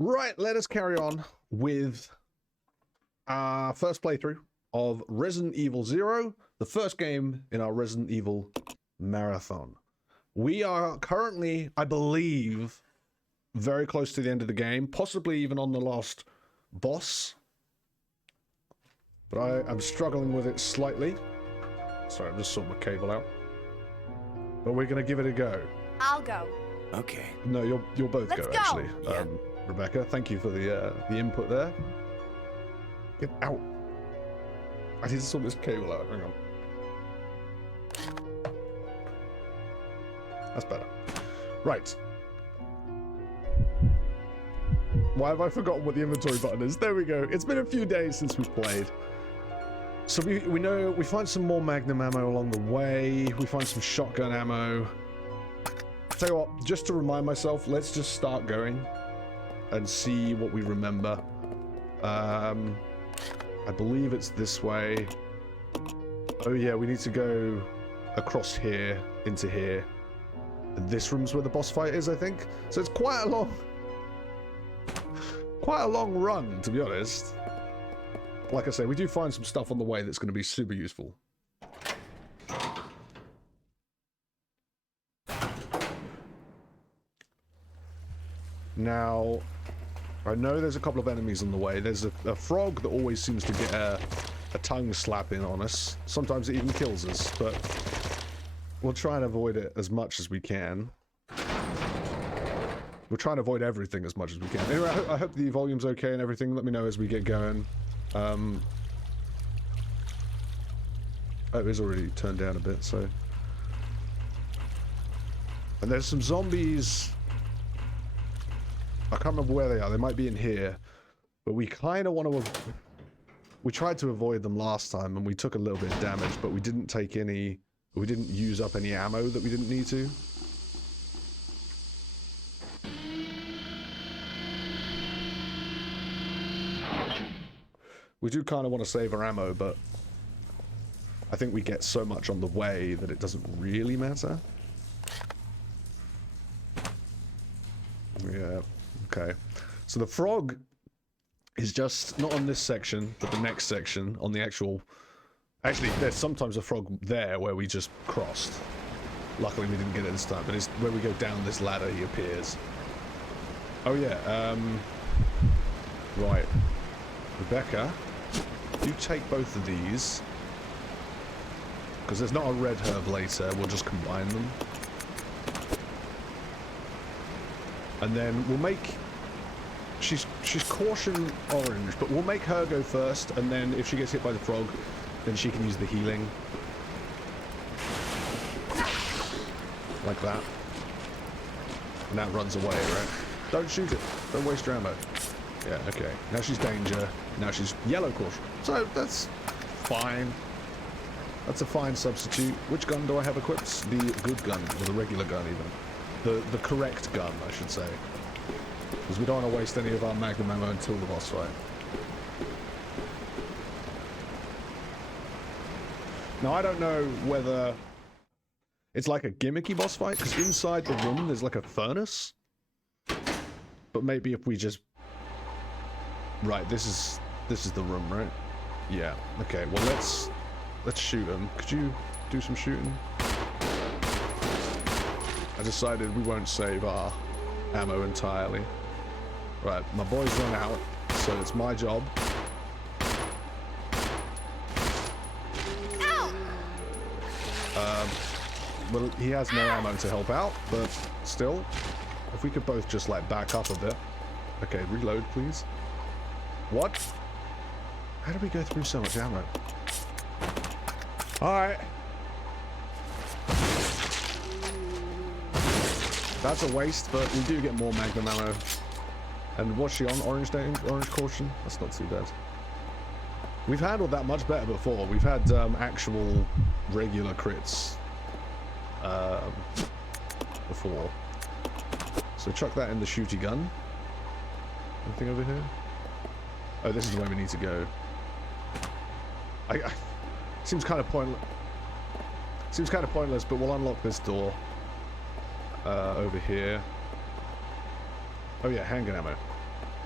Right, let us carry on with our first playthrough of Resident Evil 0, the first game in our Resident Evil marathon. We are currently, I believe, very close to the end of the game, possibly even on the last boss. But I'm struggling with it slightly. Sorry, I've just sorted my cable out. But we're going to give it a go. I'll go. Okay. No, you'll both Let's go, go. actually. Yeah. Rebecca, thank you for the input there. Get out. I need to sort this cable out. Hang on. That's better. Right. Why have I forgotten what the inventory button is? There we go. It's been a few days since we played. So we know we find some more Magnum ammo along the way. We find some shotgun ammo. Tell you what, just to remind myself, let's just start going and see what we remember. I believe it's this way. Oh yeah, we need to go across here into here. And this room's where the boss fight is, I think. So it's quite a long run, to be honest. Like I say, we do find some stuff on the way that's going to be super useful. Now, I know there's a couple of enemies on the way. There's a frog that always seems to get a tongue slapping on us. Sometimes it even kills us, but we'll try and avoid it as much as we can. We'll try and avoid everything as much as we can. Anyway, I hope the volume's okay and everything. Let me know as we get going. Oh, it is already turned down a bit, so... And there's some zombies... I can't remember where they are. They might be in here. But we kind of want to... We tried to avoid them last time, and we took a little bit of damage, but we didn't take any... We didn't use up any ammo that we didn't need to. We do kind of want to save our ammo, but... I think we get so much on the way that it doesn't really matter. Yeah. Okay, so the frog is just not on this section, but the next section on the actual... Actually, there's sometimes a frog there where we just crossed. Luckily we didn't get it this time, but it's where we go down this ladder he appears. Oh yeah, right. Rebecca, you take both of these. Because there's not a red herb later, we'll just combine them. And then we'll make... She's caution orange, but we'll make her go first, and then if she gets hit by the frog, then she can use the healing. Like that. And that runs away, right? Don't shoot it. Don't waste your ammo. Yeah, okay. Now she's danger. Now she's yellow caution. So that's fine. That's a fine substitute. Which gun do I have equipped? The good gun, or the regular gun even. The correct gun, I should say. Because we don't want to waste any of our Magnum ammo until the boss fight. Now, I don't know whether it's like a gimmicky boss fight, because inside the room there's like a furnace. But maybe if we just... Right, this is the room, right? Yeah, okay, well let's shoot him. Could you do some shooting? I decided we won't save our ammo entirely. Right, my boy's run out, so it's my job. Well, he has no ammo to help out, but still, if we could both just like back up a bit. Okay, reload, please. What? How did we go through so much ammo? Alright. That's a waste, but we do get more Magnum ammo. And what's she on? Orange caution? That's not too bad. We've handled that much better before. We've had actual regular crits before. So chuck that in the shooty gun. Anything over here? Oh, this is the way we need to go. Seems kind of pointless. Seems kind of pointless, but we'll unlock this door over here. Oh yeah, handgun ammo.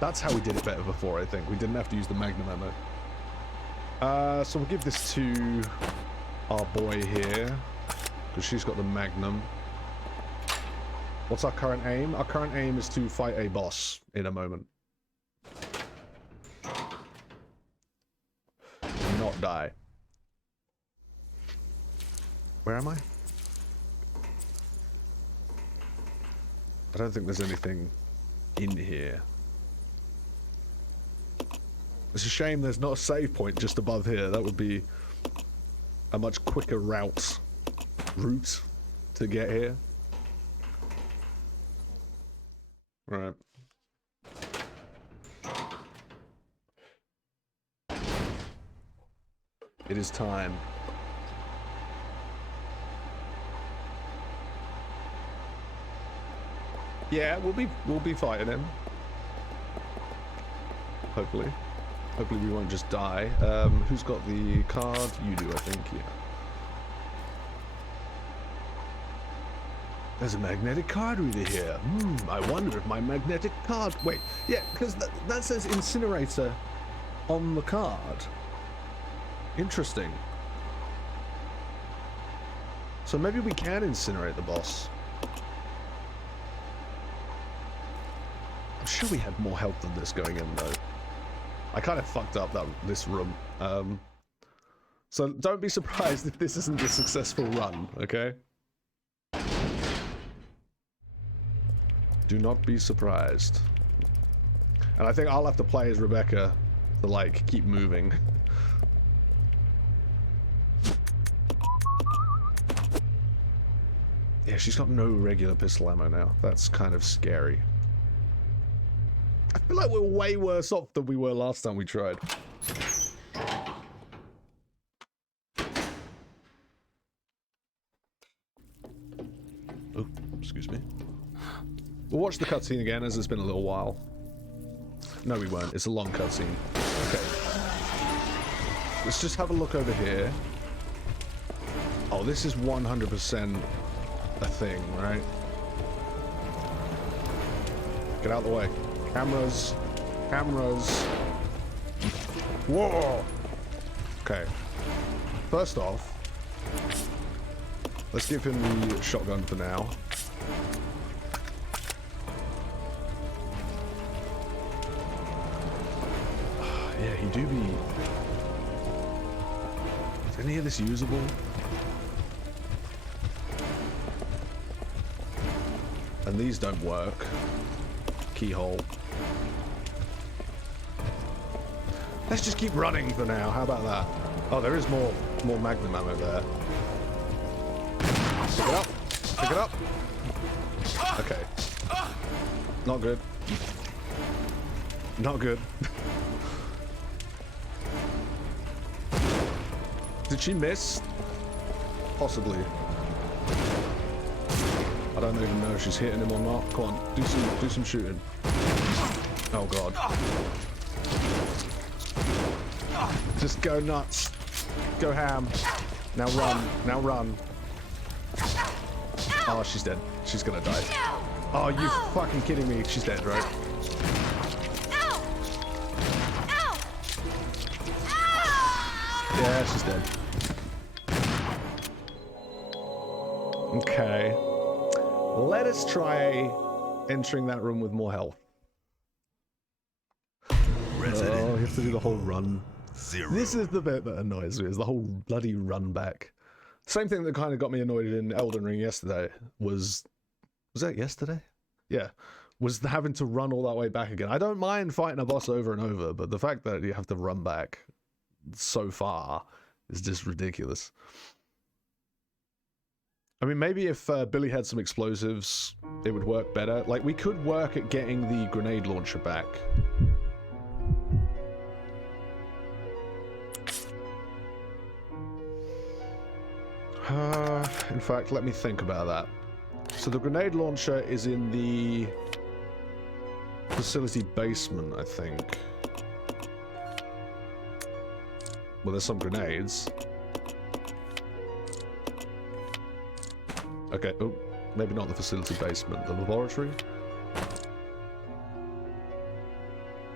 That's how we did it better before, I think. We didn't have to use the magnum ammo. So we'll give this to our boy here, because she's got the magnum. What's our current aim? Our current aim is to fight a boss in a moment. Not die. Where am I? I don't think there's anything in here. It's a shame there's not a save point just above here. That would be a much quicker route to get here. Right. It is time. Yeah, we'll be fighting him. Hopefully. Hopefully we won't just die. Who's got the card? You do, I think, yeah. There's a magnetic card reader here. I wonder if my magnetic card... Wait, yeah, because that says incinerator on the card. Interesting. So maybe we can incinerate the boss. I'm sure we had more health than this going in, though. I kind of fucked up this room. So don't be surprised if this isn't a successful run, okay? Do not be surprised. And I think I'll have to play as Rebecca to, like, keep moving. Yeah, she's got no regular pistol ammo now. That's kind of scary. I feel like we're way worse off than we were last time we tried. Oh, excuse me. We'll watch the cutscene again, as it's been a little while. No, we won't. It's a long cutscene. Okay. Let's just have a look over here. Oh, this is 100% a thing, right? Get out of the way. Cameras. Cameras. Whoa! Okay. First off, let's give him the shotgun for now. Yeah, he do be... Is any of this usable? And these don't work. Keyhole. Let's just keep running for now. How about that? Oh, there is more magnum ammo there. Pick it up. Pick it up. Okay. Not good. Not good. Did she miss? Possibly. I don't even know if she's hitting him or not. Come on, do some shooting. Oh god. Just go nuts. Go ham. Now run. Now run. Oh, she's dead. She's gonna die. Oh, you fucking kidding me? She's dead, right? Yeah, she's dead. Okay. Let us try entering that room with more health. Oh, you have to do the whole run. This is the bit that annoys me, is the whole bloody run back. Same thing that kind of got me annoyed in Elden Ring yesterday was that yesterday? Yeah. Was having to run all that way back again. I don't mind fighting a boss over and over, but the fact that you have to run back so far is just ridiculous. I mean, maybe if Billy had some explosives, it would work better. Like, we could work at getting the grenade launcher back. In fact, let me think about that. So the grenade launcher is in the facility basement, I think. Well, there's some grenades. Okay, oh, maybe not the facility basement, the laboratory?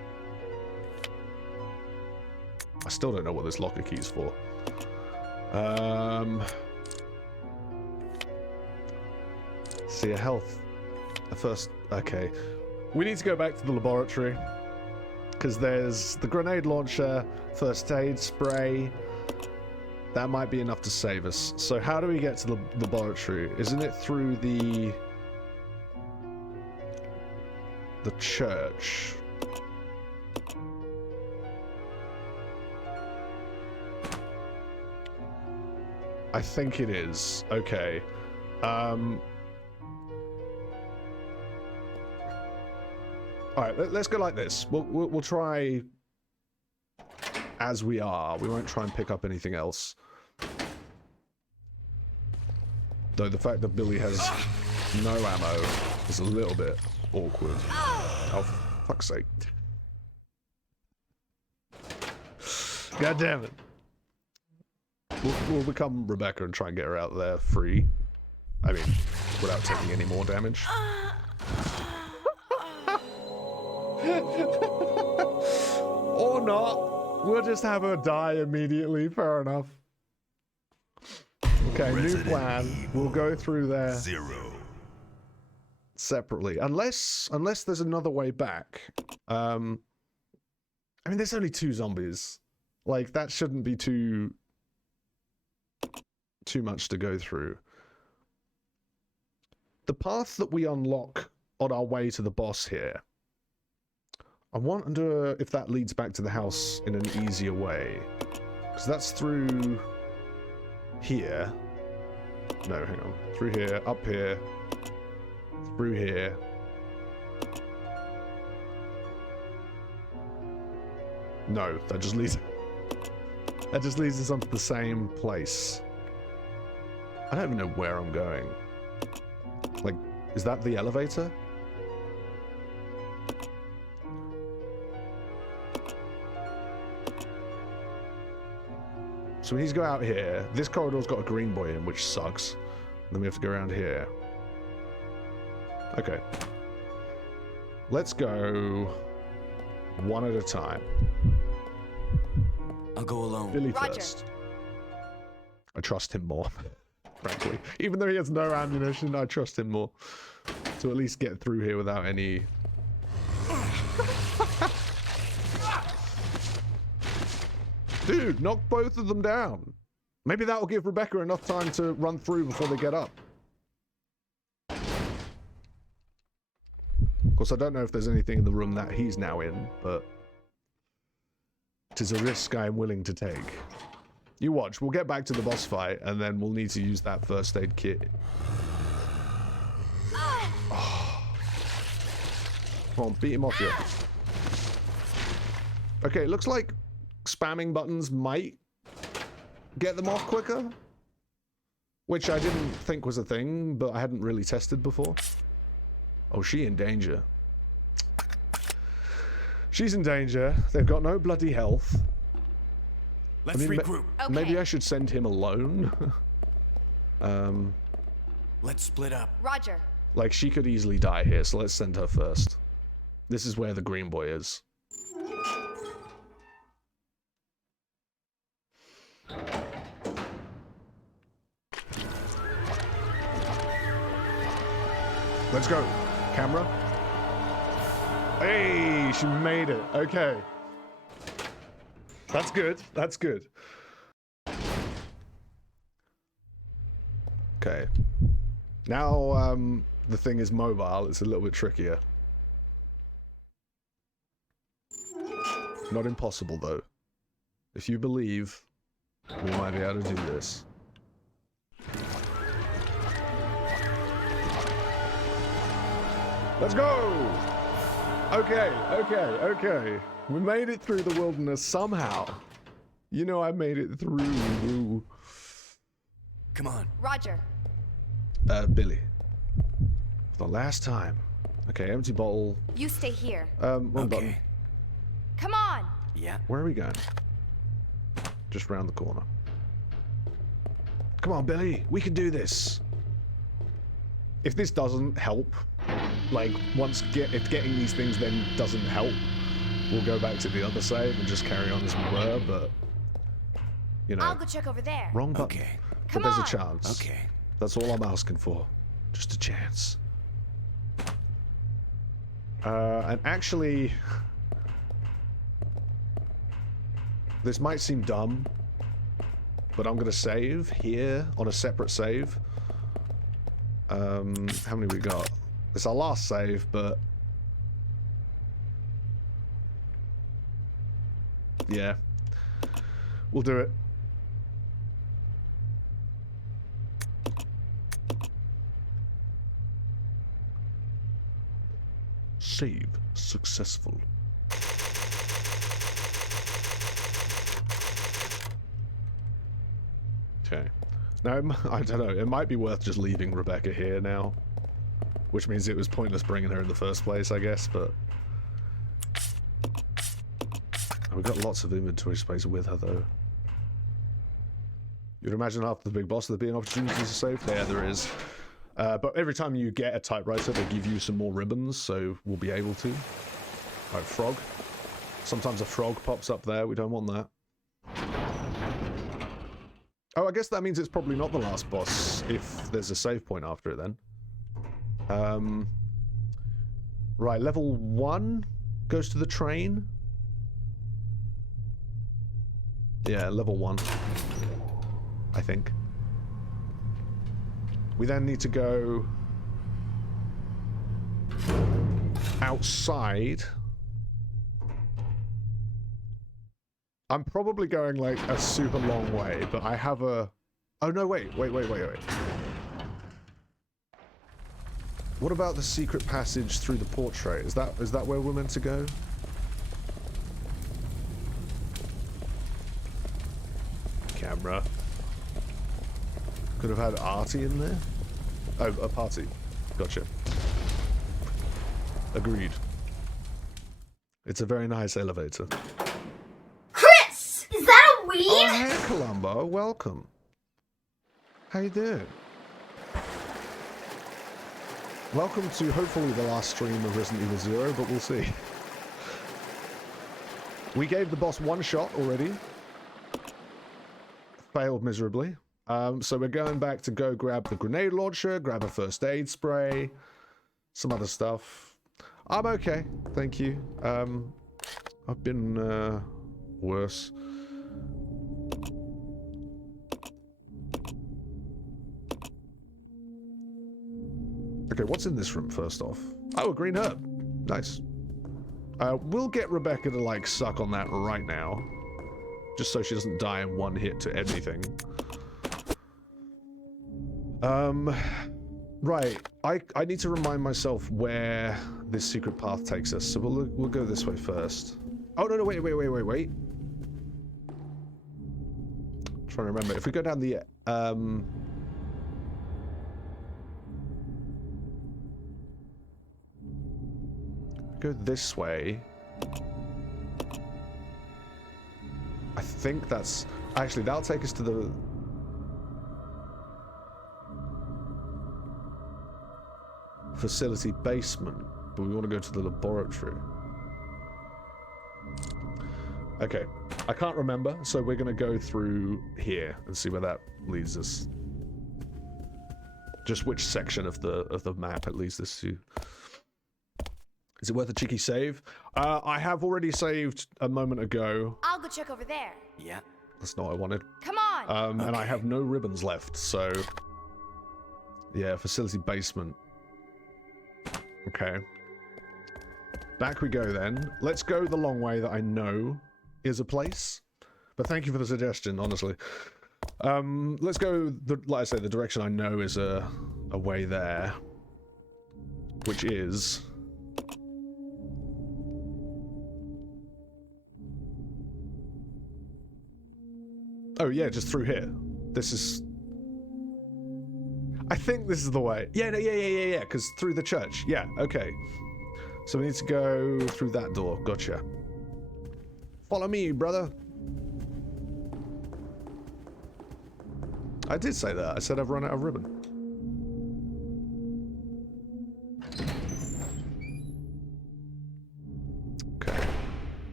I still don't know what this locker key's for. See a health. Okay. We need to go back to the laboratory. Because there's the grenade launcher, first aid spray. That might be enough to save us. So how do we get to the laboratory? Isn't it through the church? I think it is. Okay. Alright, let's go like this. We'll try as we are. We won't try and pick up anything else. Though the fact that Billy has no ammo is a little bit awkward. Oh, for fuck's sake. God damn it. We'll become Rebecca and try and get her out there free. I mean, without taking any more damage. Or not. We'll just have her die immediately. Fair enough. Okay, new plan. We'll go through there separately. Unless there's another way back. I mean, there's only 2 zombies. Like, that shouldn't be too much to go through. The path that we unlock on our way to the boss here, I wonder if that leads back to the house in an easier way. Because that's through here. No, hang on. Through here, up here, through here. No, that just leads us onto the same place. I don't even know where I'm going. Like, is that the elevator? So we need to go out here. This corridor's got a green boy in, which sucks. And then we have to go around here. Okay. Let's go one at a time. I'll go alone. Billy first. I trust him more, frankly. Even though he has no ammunition, I trust him more. To at least get through here without any... Dude, knock both of them down. Maybe that will give Rebecca enough time to run through before they get up. Of course, I don't know if there's anything in the room that he's now in, but... it is a risk I am willing to take. You watch, we'll get back to the boss fight, and then we'll need to use that first aid kit. Oh. Come on, beat him off you. Okay, it looks like spamming buttons might get them off quicker. Which I didn't think was a thing, but I hadn't really tested before. Oh, she in danger. She's in danger. They've got no bloody health. Let's regroup. Okay. Maybe I should send him alone. Let's split up. Roger. Like, she could easily die here, so let's send her first. This is where the green boy is. Let's go. Camera. Hey, she made it. Okay. That's good. That's good. Okay. Now, the thing is mobile. It's a little bit trickier. Not impossible, though. If you believe, we might be able to do this. Let's go! Okay, okay, okay. We made it through the wilderness somehow. You know I made it through. Come on. Roger. Billy. For the last time. Okay, empty bottle. You stay here. Wrong button. Okay. Come on. Yeah. Where are we going? Just round the corner. Come on, Billy. We can do this. If this doesn't help, like, if getting these things then doesn't help, we'll go back to the other save and just carry on as we were, but, you know. I'll go check over there. Wrong button. Okay. But Come there's on. a chance. Okay. That's all I'm asking for. Just a chance. And actually, this might seem dumb, but I'm going to save here on a separate save. How many we got? It's our last save, but yeah, we'll do it. Save successful. Okay. Now, I don't know, it might be worth just leaving Rebecca here now. Which means it was pointless bringing her in the first place, I guess, but... We've got lots of inventory space with her, though. You'd imagine after the big boss there'd be an opportunity to save? Yeah, there is. But every time you get a typewriter, they give you some more ribbons, so we'll be able to. Like frog. Sometimes a frog pops up there, we don't want that. Oh, I guess that means it's probably not the last boss, if there's a save point after it then. Right, level 1 goes to the train. Yeah, level 1. I think. We then need to go outside. I'm probably going like a super long way, but I have a... Oh no, wait. What about the secret passage through the portrait? Is that where we're meant to go? Camera. Could have had Artie in there. Oh, a party. Gotcha. Agreed. It's a very nice elevator. Chris! Is that a weed? Oh, hey, Columbo. Welcome. How you doing? Welcome to hopefully the last stream of Resident Evil 0, but we'll see. We gave the boss one shot already. Failed miserably. So we're going back to go grab the grenade launcher, grab a first aid spray, some other stuff. I'm okay, thank you. I've been worse. Okay, what's in this room first off? Oh, a green herb. Nice. We'll get Rebecca to like suck on that right now. Just so she doesn't die in one hit to anything. Right. I need to remind myself where this secret path takes us, so we'll go this way first. Oh, no, wait. I'm trying to remember. If we go down the, go this way. I think that's... Actually, that'll take us to the... facility basement, but we want to go to the laboratory. Okay, I can't remember, so we're going to go through here and see where that leads us. Just which section of the map it leads us to. Is it worth a cheeky save? I have already saved a moment ago. I'll go check over there. Yeah. That's not what I wanted. Come on. And I have no ribbons left, so... Yeah, facility basement. Okay. Back we go then. Let's go the long way that I know is a place. But thank you for the suggestion, honestly. Let's go, like I say, the direction I know is a way there. Which is... Oh yeah, just through here. This is... I think this is the way. Yeah, because through the church. Yeah, okay. So we need to go through that door. Gotcha. Follow me, brother. I did say that. I said I've run out of ribbon. Okay.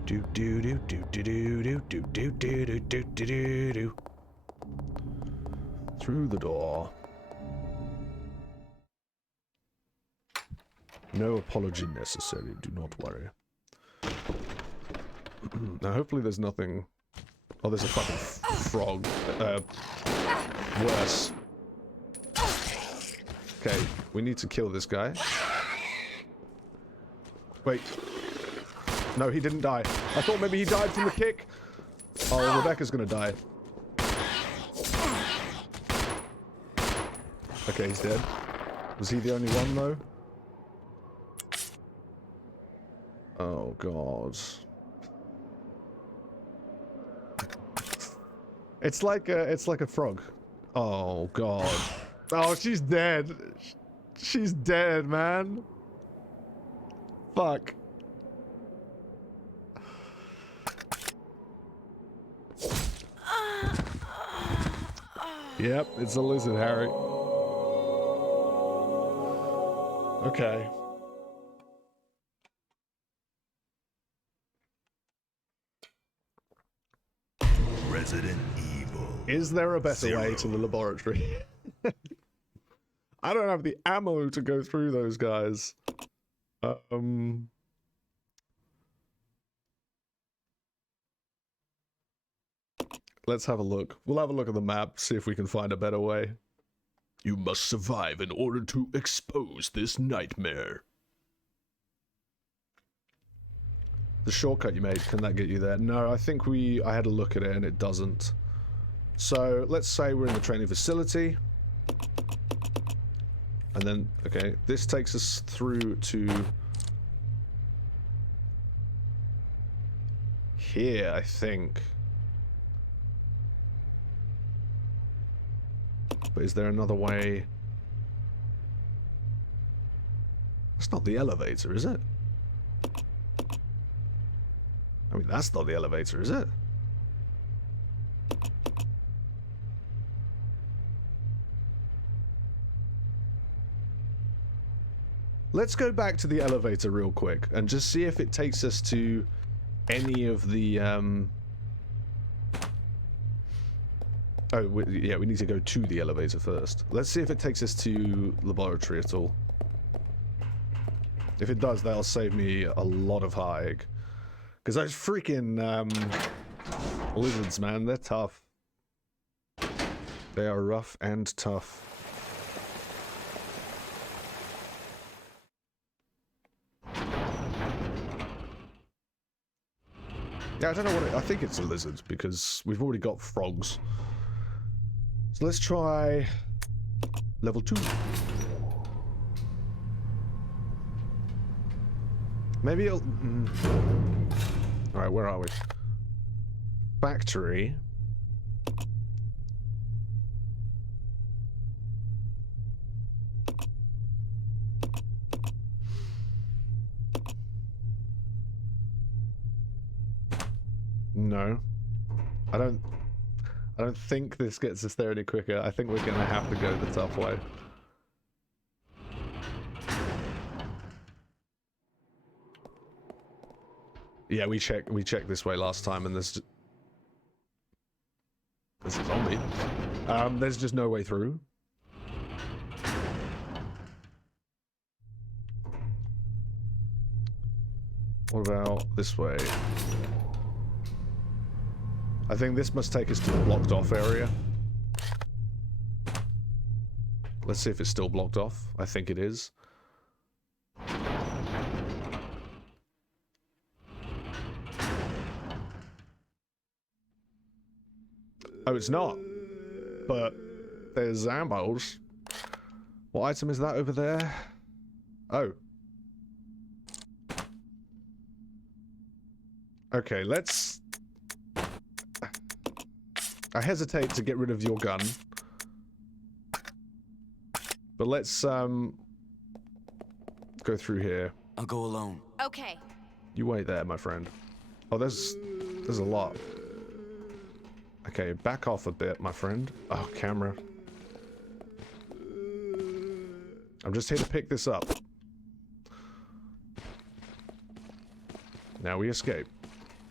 do do do do do do do do do do do do do. Through the door. No apology necessary, do not worry. Now hopefully there's nothing... Oh, there's a fucking frog. Worse. Okay, we need to kill this guy. Wait. No, he didn't die. I thought maybe he died from the kick. Oh, Rebecca's gonna die. Okay, he's dead. Was he the only one, though? Oh, God. It's like a frog. Oh, God. Oh, she's dead. She's dead, man. Fuck. Yep, it's a lizard, Harry. Okay. Resident Evil. Is there a better way to the laboratory? I don't have the ammo to go through those guys. Let's have a look. We'll have a look at the map, see if we can find a better way. You must survive in order to expose this nightmare. The shortcut you made, can that get you there? No, I think I had a look at it and it doesn't. So, let's say we're in the training facility. And then, okay, this takes us through to... here, I think. But is there another way? It's not the elevator, is it? I mean, that's not the elevator, is it? Let's go back to the elevator real quick and just see if it takes us to any of the, Oh, yeah, we need to go to the elevator first. Let's see if it takes us to laboratory at all. If it does, that'll save me a lot of high. Because those freaking lizards, man, they're tough. They are rough and tough. Yeah, I don't know what I think it's a lizard because we've already got frogs. So let's try level 2. Maybe it'll... Alright, where are we? Factory. No. I don't think this gets us there any quicker. I think we're gonna have to go the tough way. Yeah, we checked this way last time, and there's a zombie. There's just no way through. What about this way? I think this must take us to the blocked off area. Let's see if it's still blocked off. I think it is. Oh, it's not. But there's Zambos. What item is that over there? Oh. Okay, let's... I hesitate to get rid of your gun. But let's, go through here. I'll go alone. Okay. You wait there, my friend. Oh, there's a lot. Okay, back off a bit, my friend. Oh, camera. I'm just here to pick this up. Now we escape.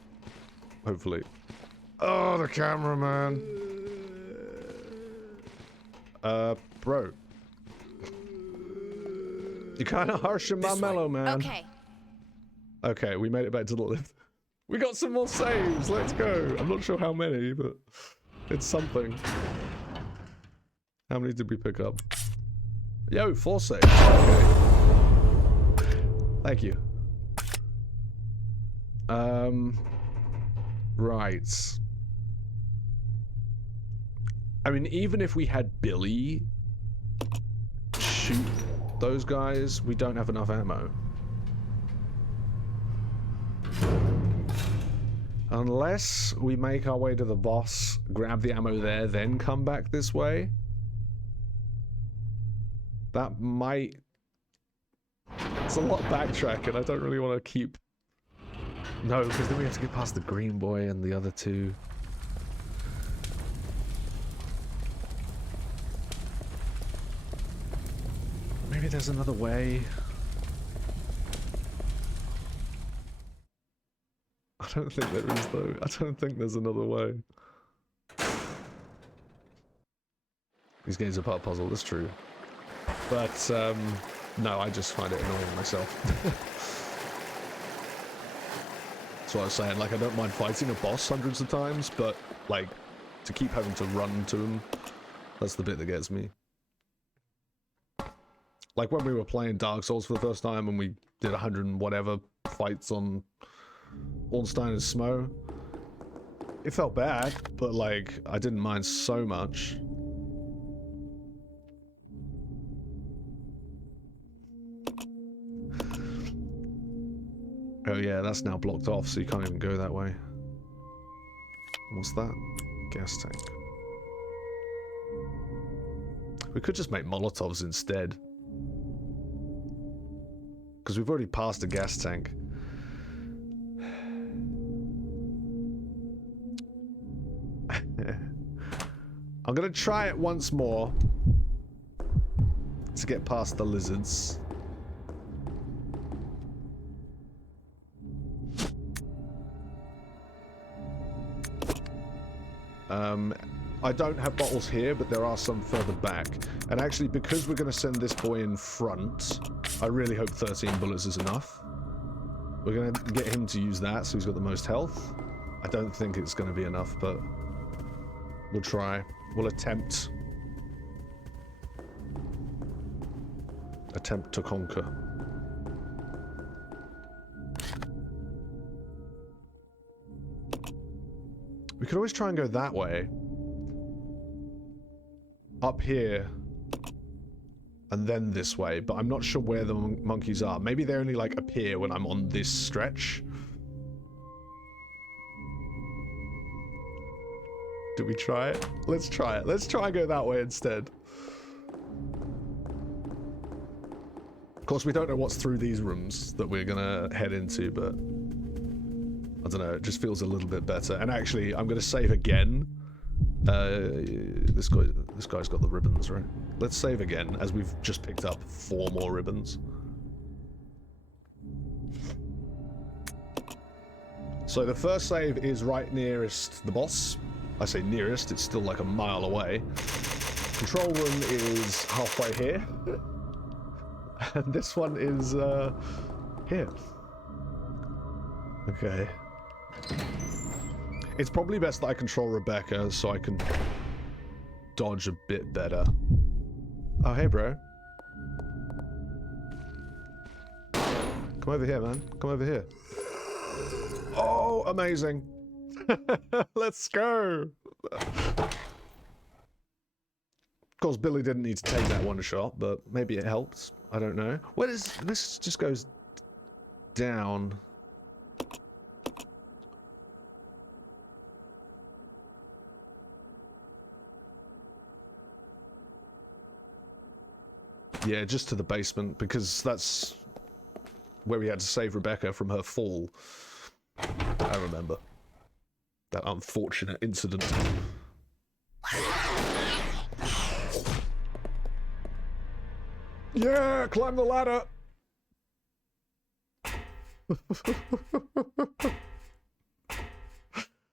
hopefully. Oh, the camera, man. Bro. You kind of harsh and mellow, man. Okay. Okay, we made it back to the lift. We got some more saves. Let's go. I'm not sure how many, but it's something. How many did we pick up? Yo, 4 saves. Okay. Thank you. Right. I mean, even if we had Billy shoot those guys, we don't have enough ammo. Unless we make our way to the boss, grab the ammo there, then come back this way. That might... It's a lot of backtracking. I don't really want to keep... No, because then we have to get past the green boy and the other two. Maybe there's another way. I don't think there is, though. I don't think there's another way. These games are part of puzzle, that's true. But, no, I just find it annoying myself. That's what I was saying. Like, I don't mind fighting a boss hundreds of times, but, like, to keep having to run to him, that's the bit that gets me. Like, when we were playing Dark Souls for the first time and we did 100 and whatever fights on Ornstein and Smo, it felt bad, but, like, I didn't mind so much. Oh yeah, that's now blocked off, so you can't even go that way. What's that? Gas tank. We could just make Molotovs instead. Because we've already passed a gas tank. I'm gonna try it once more. To get past the lizards. I don't have bottles here, but there are some further back. And actually, because we're going to send this boy in front, I really hope 13 bullets is enough. We're going to get him to use that, so he's got the most health. I don't think it's going to be enough, but we'll try. We'll attempt. Attempt to conquer. We could always try and go that way. Up here. And then this way, but I'm not sure where the monkeys are. Maybe they only, like, appear when I'm on this stretch. Do we try it? Let's try it. Let's try and go that way instead. Of course, we don't know what's through these rooms that we're gonna head into, but... I don't know, it just feels a little bit better. And actually, I'm gonna save again. This guy's got the ribbons, right? Let's save again, as we've just picked up 4 more ribbons. So the first save is right nearest the boss. I say nearest, it's still like a mile away. Control room is halfway here. And this one is, here. Okay. It's probably best that I control Rebecca so I can dodge a bit better. Oh, hey, bro. Come over here, man. Come over here. Oh, amazing. Let's go. Of course, Billy didn't need to take that one shot, but maybe it helped. I don't know. Where does this just goes down? Yeah, just to the basement, because that's where we had to save Rebecca from her fall. I remember. That unfortunate incident. Yeah, climb the ladder!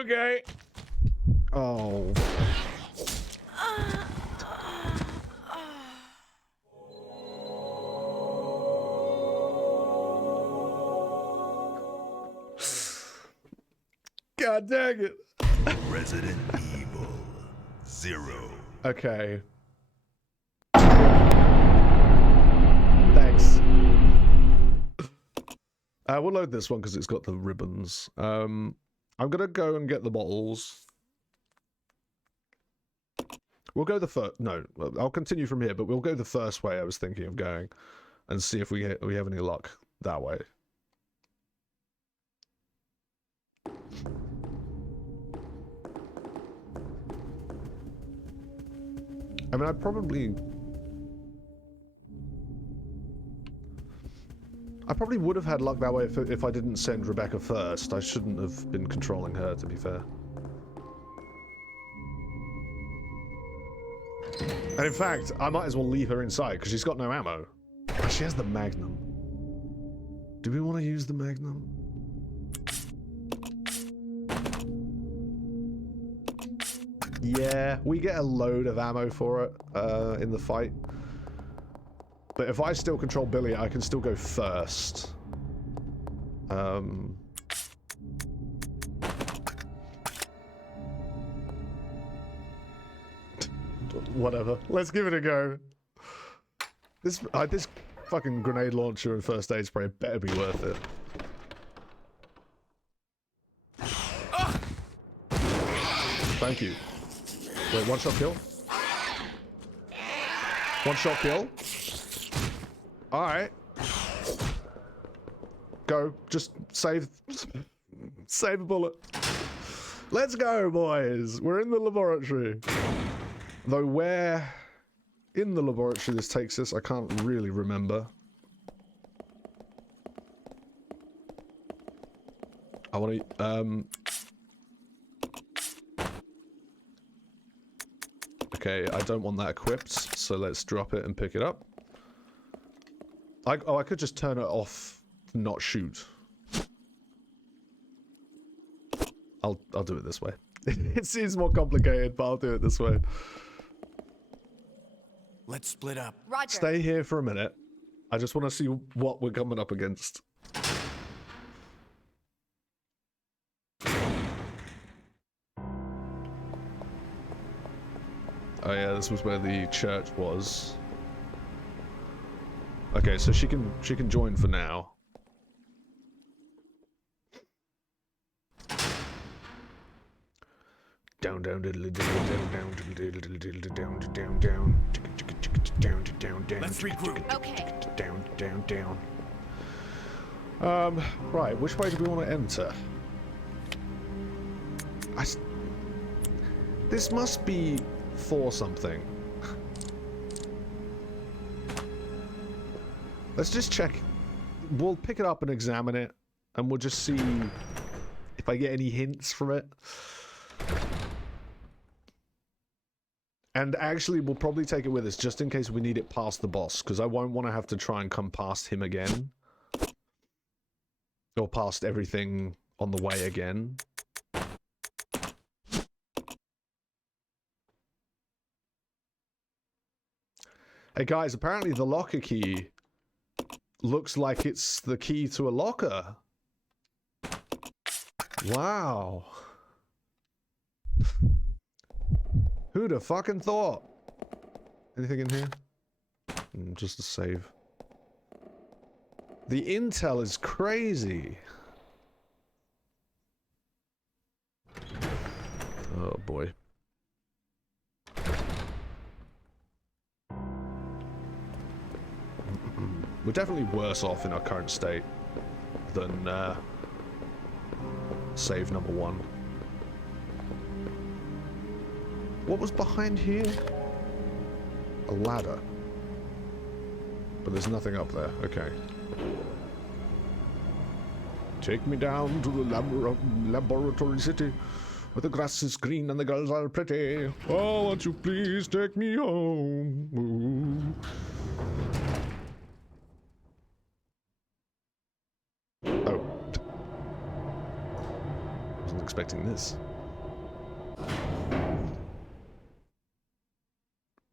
Okay. Oh. God dang it. Resident Evil 0. Okay. Thanks. We'll load this one because it's got the ribbons. I'm gonna go and get the bottles. We'll go the first. No, I'll continue from here, but we'll go the first way I was thinking of going, and see if we have any luck that way. I mean, I probably would have had luck that way if I didn't send Rebecca first. I shouldn't have been controlling her, to be fair. And in fact, I might as well leave her inside, because she's got no ammo. She has the Magnum. Do we want to use the Magnum? Yeah, we get a load of ammo for it in the fight. But if I still control Billy, I can still go first. Whatever. Let's give it a go. This fucking grenade launcher and first aid spray better be worth it. Thank you. Wait, one shot kill? One shot kill? Alright. Go. Just save a bullet. Let's go, boys. We're in the laboratory. Though where in the laboratory this takes us, I can't really remember. I want to, okay, I don't want that equipped, so let's drop it and pick it up. I could just turn it off, not shoot. I'll do it this way. It seems more complicated, but I'll do it this way. Let's split up. Roger. Stay here for a minute. I just want to see what we're coming up against. Oh yeah, this was where the church was. Okay, so she can join for now. Down down diddly diddly down down diddly diddly diddly down down down down down down. Let's regroup. Okay. Down down down. Right, which way do we want to enter? This must be for something. Let's just check. We'll pick it up and examine it, and we'll just see if I get any hints from it. And actually, we'll probably take it with us just in case we need it past the boss, because I won't want to have to try and come past him again. Or past everything on the way again. Hey guys, apparently the locker key looks like it's the key to a locker. Wow. Who'd have fucking thought? Anything in here? Just a save. The intel is crazy. Oh boy. We're definitely worse off in our current state than save number 1. What was behind here? A ladder. But there's nothing up there. Okay. Take me down to the laboratory city, where the grass is green and the girls are pretty. Oh, won't you please take me home? Ooh. Oh. Wasn't expecting this.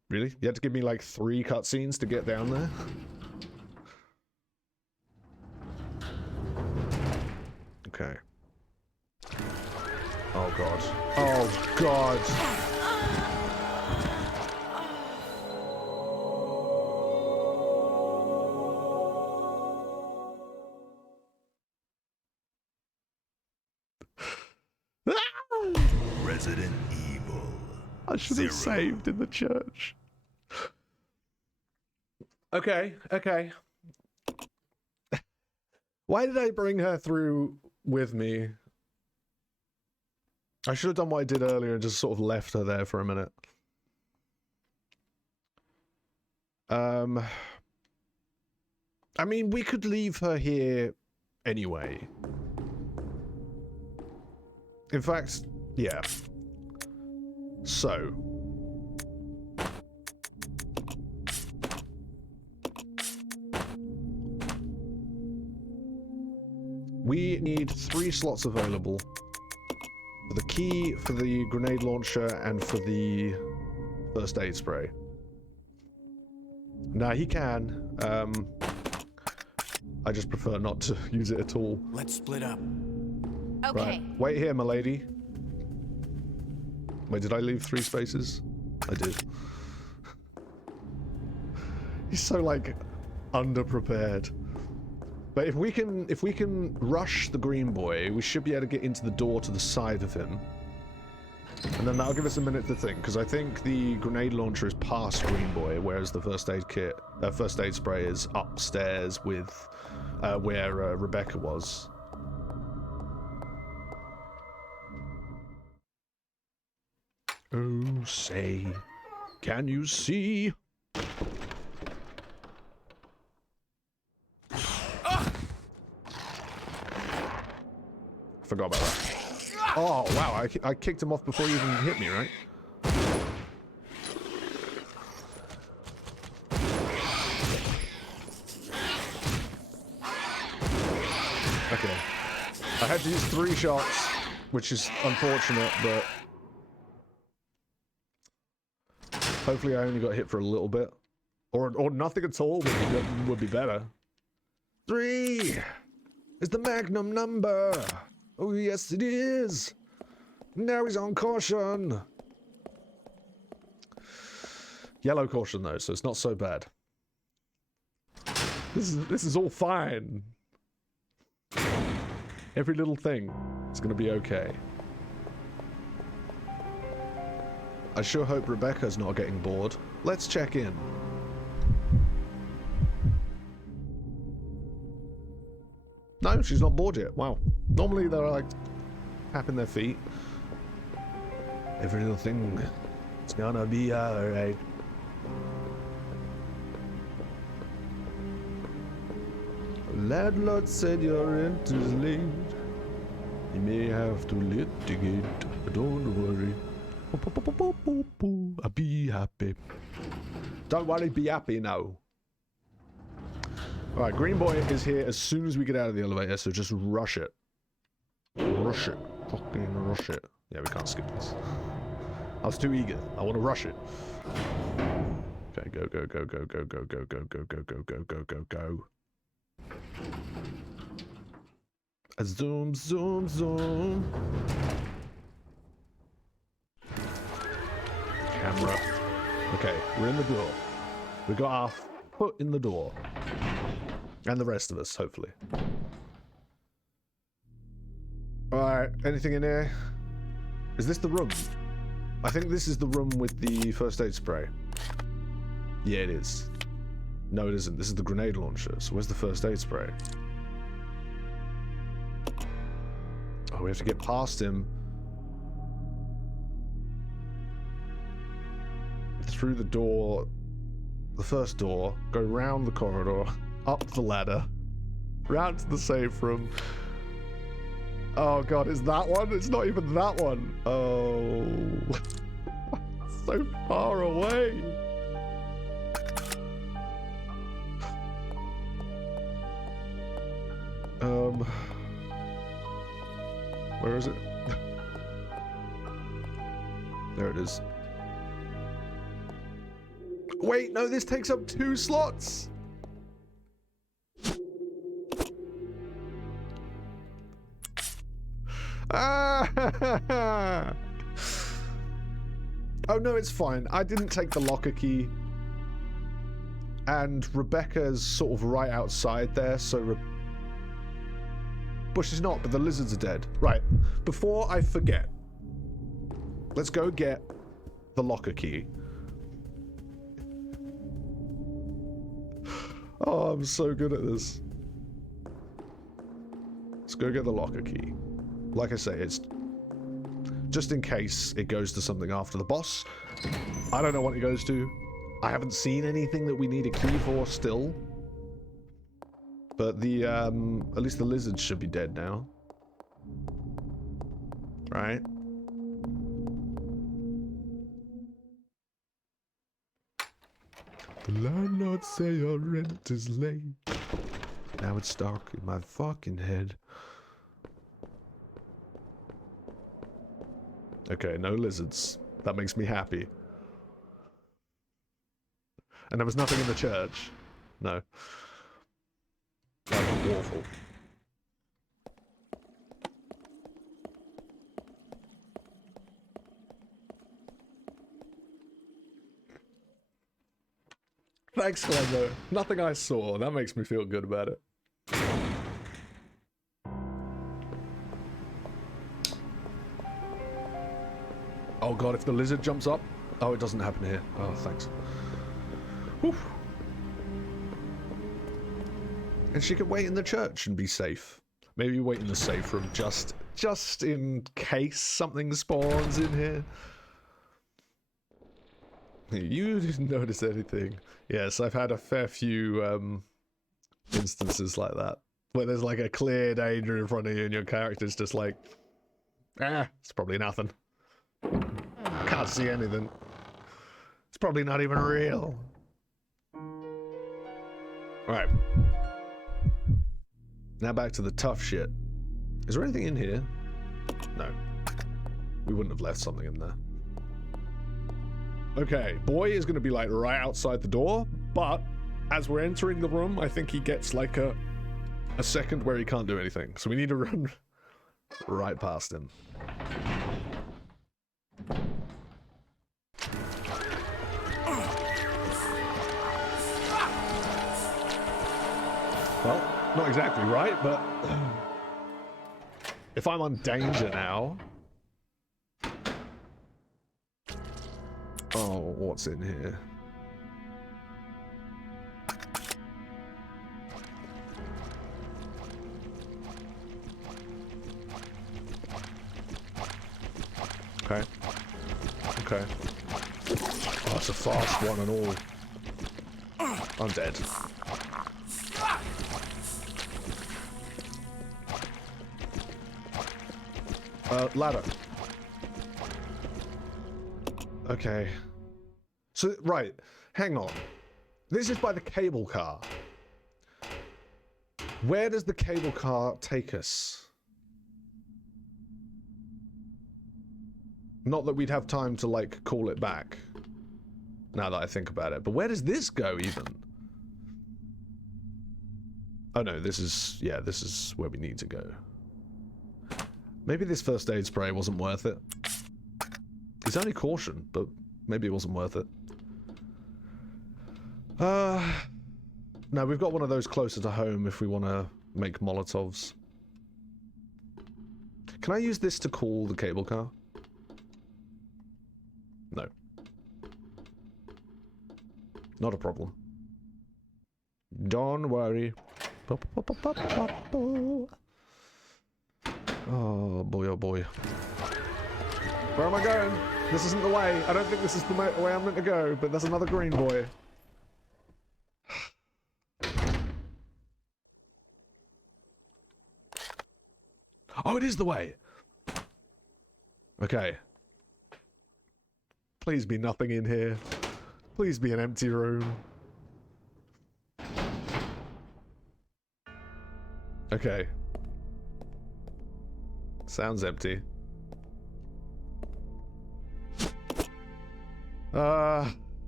Really? You had to give me like 3 cutscenes to get down there? Okay. Oh god. Oh god! Resident Evil. I should have 0. saved in the church. Okay, okay. Why did I bring her through with me? I should have done what I did earlier and just sort of left her there for a minute. I mean, we could leave her here anyway. In fact, yeah. So. We need 3 slots available. For the key, for the grenade launcher, and for the first aid spray. Now he can. I just prefer not to use it at all. Let's split up. Okay. Right. Wait here, my lady. Wait, did I leave 3 spaces? I did. He's so, like, underprepared. But if we can rush the green boy, we should be able to get into the door to the side of him. And then that'll give us a minute to think, because I think the grenade launcher is past green boy, whereas the first aid kit, first aid spray is upstairs with where Rebecca was. Oh, say, can you see? Forgot about that. Oh, wow, I kicked him off before he even hit me, right? Okay. I had to use 3 shots, which is unfortunate, but hopefully I only got hit for a little bit. Or nothing at all would be better. 3 is the magnum number. Oh, yes, it is. Now he's on caution. Yellow caution, though, so it's not so bad. This is all fine. Every little thing is going to be okay. I sure hope Rebecca's not getting bored. Let's check in. No, she's not bored yet. Wow. Normally they're like tapping their feet. Every little thing is gonna be alright. Landlord said your rent is late. You may have to litigate, but don't worry. I'll be happy. Don't worry, be happy now. Alright, Green Boy is here as soon as we get out of the elevator, so just rush it. Rush it. Fucking rush it. Yeah, we can't skip this. I was too eager. I want to rush it. Okay, go, go, go, go, go, go, go, go, go, go, go, go, go, go, go. Zoom, zoom, zoom. Camera. Okay, we're in the door. We got our foot in the door. And the rest of us, hopefully. Alright, anything in here? Is this the room? I think this is the room with the first aid spray. Yeah, it is. No, it isn't. This is the grenade launcher. So where's the first aid spray? Oh, we have to get past him. Through the door. The first door. Go round the corridor. Up the ladder. Round to the safe room. Oh god, is that one? It's not even that one. Oh. So far away. Where is it? There it is. Wait, no, this takes up 2 slots. Ah! Oh no, it's fine. I didn't take the locker key. And Rebecca's sort of right outside there, so... Well, she's not, but the lizards are dead. Right, before I forget, let's go get the locker key. Oh, I'm so good at this. Let's go get the locker key. Like I say, it's just in case it goes to something after the boss. I don't know what it goes to. I haven't seen anything that we need a key for still. But the, at least the lizards should be dead now. Right? The landlord say your rent is late. Now it's stuck in my fucking head. Okay, no lizards. That makes me happy. And there was nothing in the church. No. That was awful. Thanks, Clembo. Nothing I saw. That makes me feel good about it. Oh god, if the lizard jumps up... Oh, it doesn't happen here. Oh, thanks. Whew. And she can wait in the church and be safe. Maybe wait in the safe room just in case something spawns in here. You didn't notice anything. Yes, I've had a fair few instances like that. Where there's like a clear danger in front of you and your character's just like... it's probably nothing. Can't see anything. It's probably not even real. Alright. Now back to the tough shit. Is there anything in here? No. We wouldn't have left something in there. Okay, boy is going to be like right outside the door, but as we're entering the room, I think he gets like a second where he can't do anything. So we need to run right past him. Well, not exactly right, but if I'm on danger now... Oh, what's in here? Okay. Okay. Oh, it's a fast one and all. I'm dead. Ladder. Okay. So, right. Hang on. This is by the cable car. Where does the cable car take us? Not that we'd have time to, like, call it back. Now that I think about it. But where does this go, even? Oh, no. This is... Yeah, this is where we need to go. Maybe this first aid spray wasn't worth it. It's only caution, but maybe it wasn't worth it. No, we've got one of those closer to home if we want to make Molotovs. Can I use this to call the cable car? No. Not a problem. Don't worry. Oh boy, oh boy. Where am I going? This isn't the way. I don't think this is the way I'm meant to go, but there's another green boy. Oh, it is the way. Okay. Please be nothing in here. Please be an empty room. Okay. Sounds empty.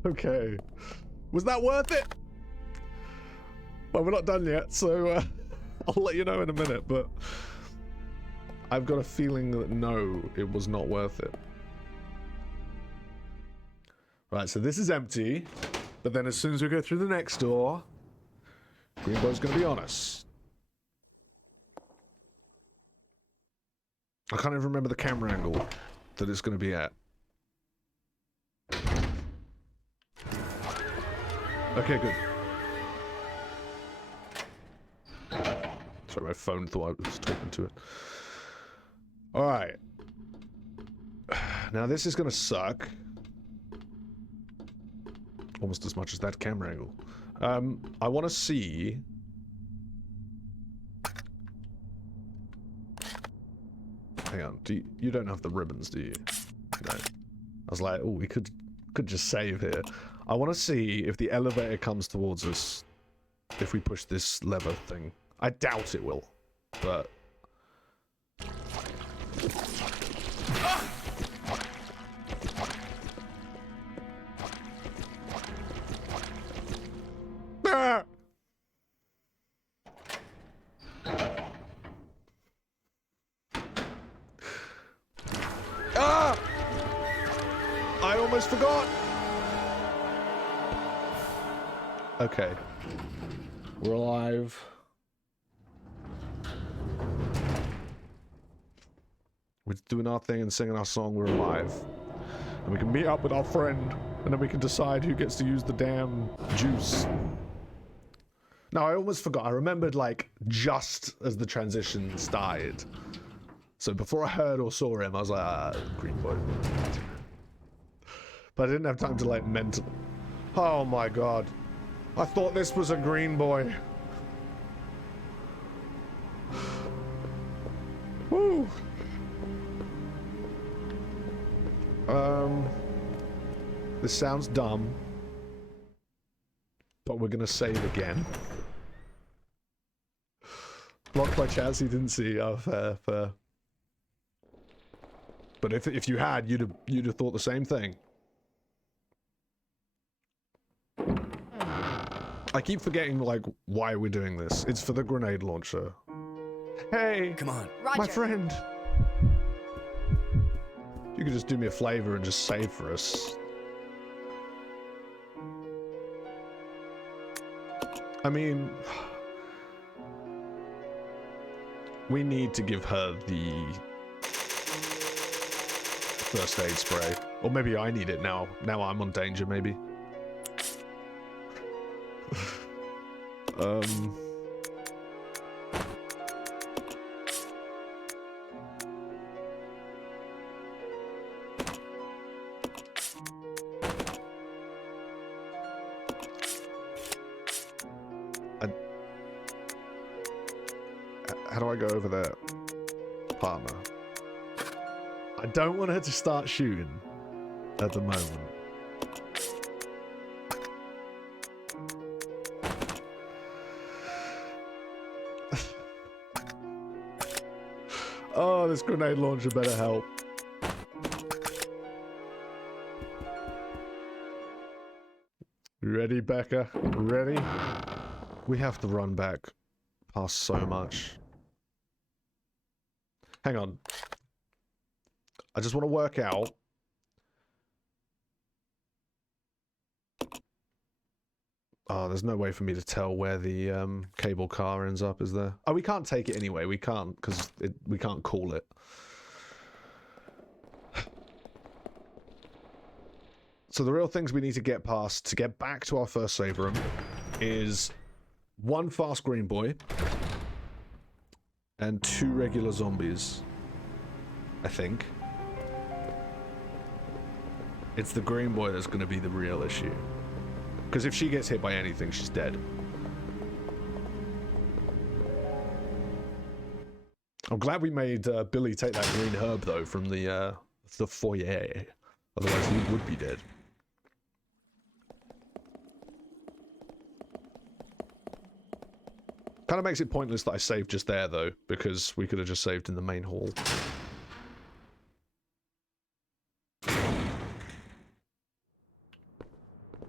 Okay. Was that worth it? Well, we're not done yet, so I'll let you know in a minute, but I've got a feeling that no, it was not worth it. Right, so this is empty, but then as soon as we go through the next door, Greenbow's gonna be on us. I can't even remember the camera angle that it's gonna be at. Okay, good. Sorry, my phone thought I was talking to it. Alright. Now this is gonna suck. Almost as much as that camera angle. I want to see... Hang on, you don't have the ribbons, do you? No. I was like, oh, we could just save here. I want to see if the elevator comes towards us if we push this lever thing. I doubt it will, but... Ah! Ah! I almost forgot. Okay. We're alive. We're doing our thing and singing our song, we're alive. And we can meet up with our friend, and then we can decide who gets to use the damn juice. No, I almost forgot. I remembered, like, just as the transition started. So before I heard or saw him, I was like, ah, green boy. But I didn't have time to, like, mental... Oh my god. I thought this was a green boy. Woo! This sounds dumb. But we're gonna save again. Blocked by chats he didn't see. Oh, fair, fair. But if you had, you'd have thought the same thing. I keep forgetting, like, why we're doing this. It's for the grenade launcher. Hey! Come on. Roger. My friend! You could just do me a favor and just save for us. I mean... We need to give her the... first aid spray. Or maybe I need it now. Now I'm on danger, maybe. How do I go over there? Partner. I don't want her to start shooting at the moment. Oh, this grenade launcher better help. Ready, Becca? Ready? We have to run back past so much. Hang on. I just want to work out. Oh, there's no way for me to tell where the cable car ends up, is there? Oh, we can't take it anyway. We can't, because we can't call it. So the real things we need to get past to get back to our first save room is one fast green boy and 2 regular zombies, I think. It's the green boy that's going to be the real issue. Because if she gets hit by anything, she's dead. I'm glad we made Billy take that green herb, though, from the foyer. Otherwise, he would be dead. Kind of makes it pointless that I saved just there, though, because we could have just saved in the main hall.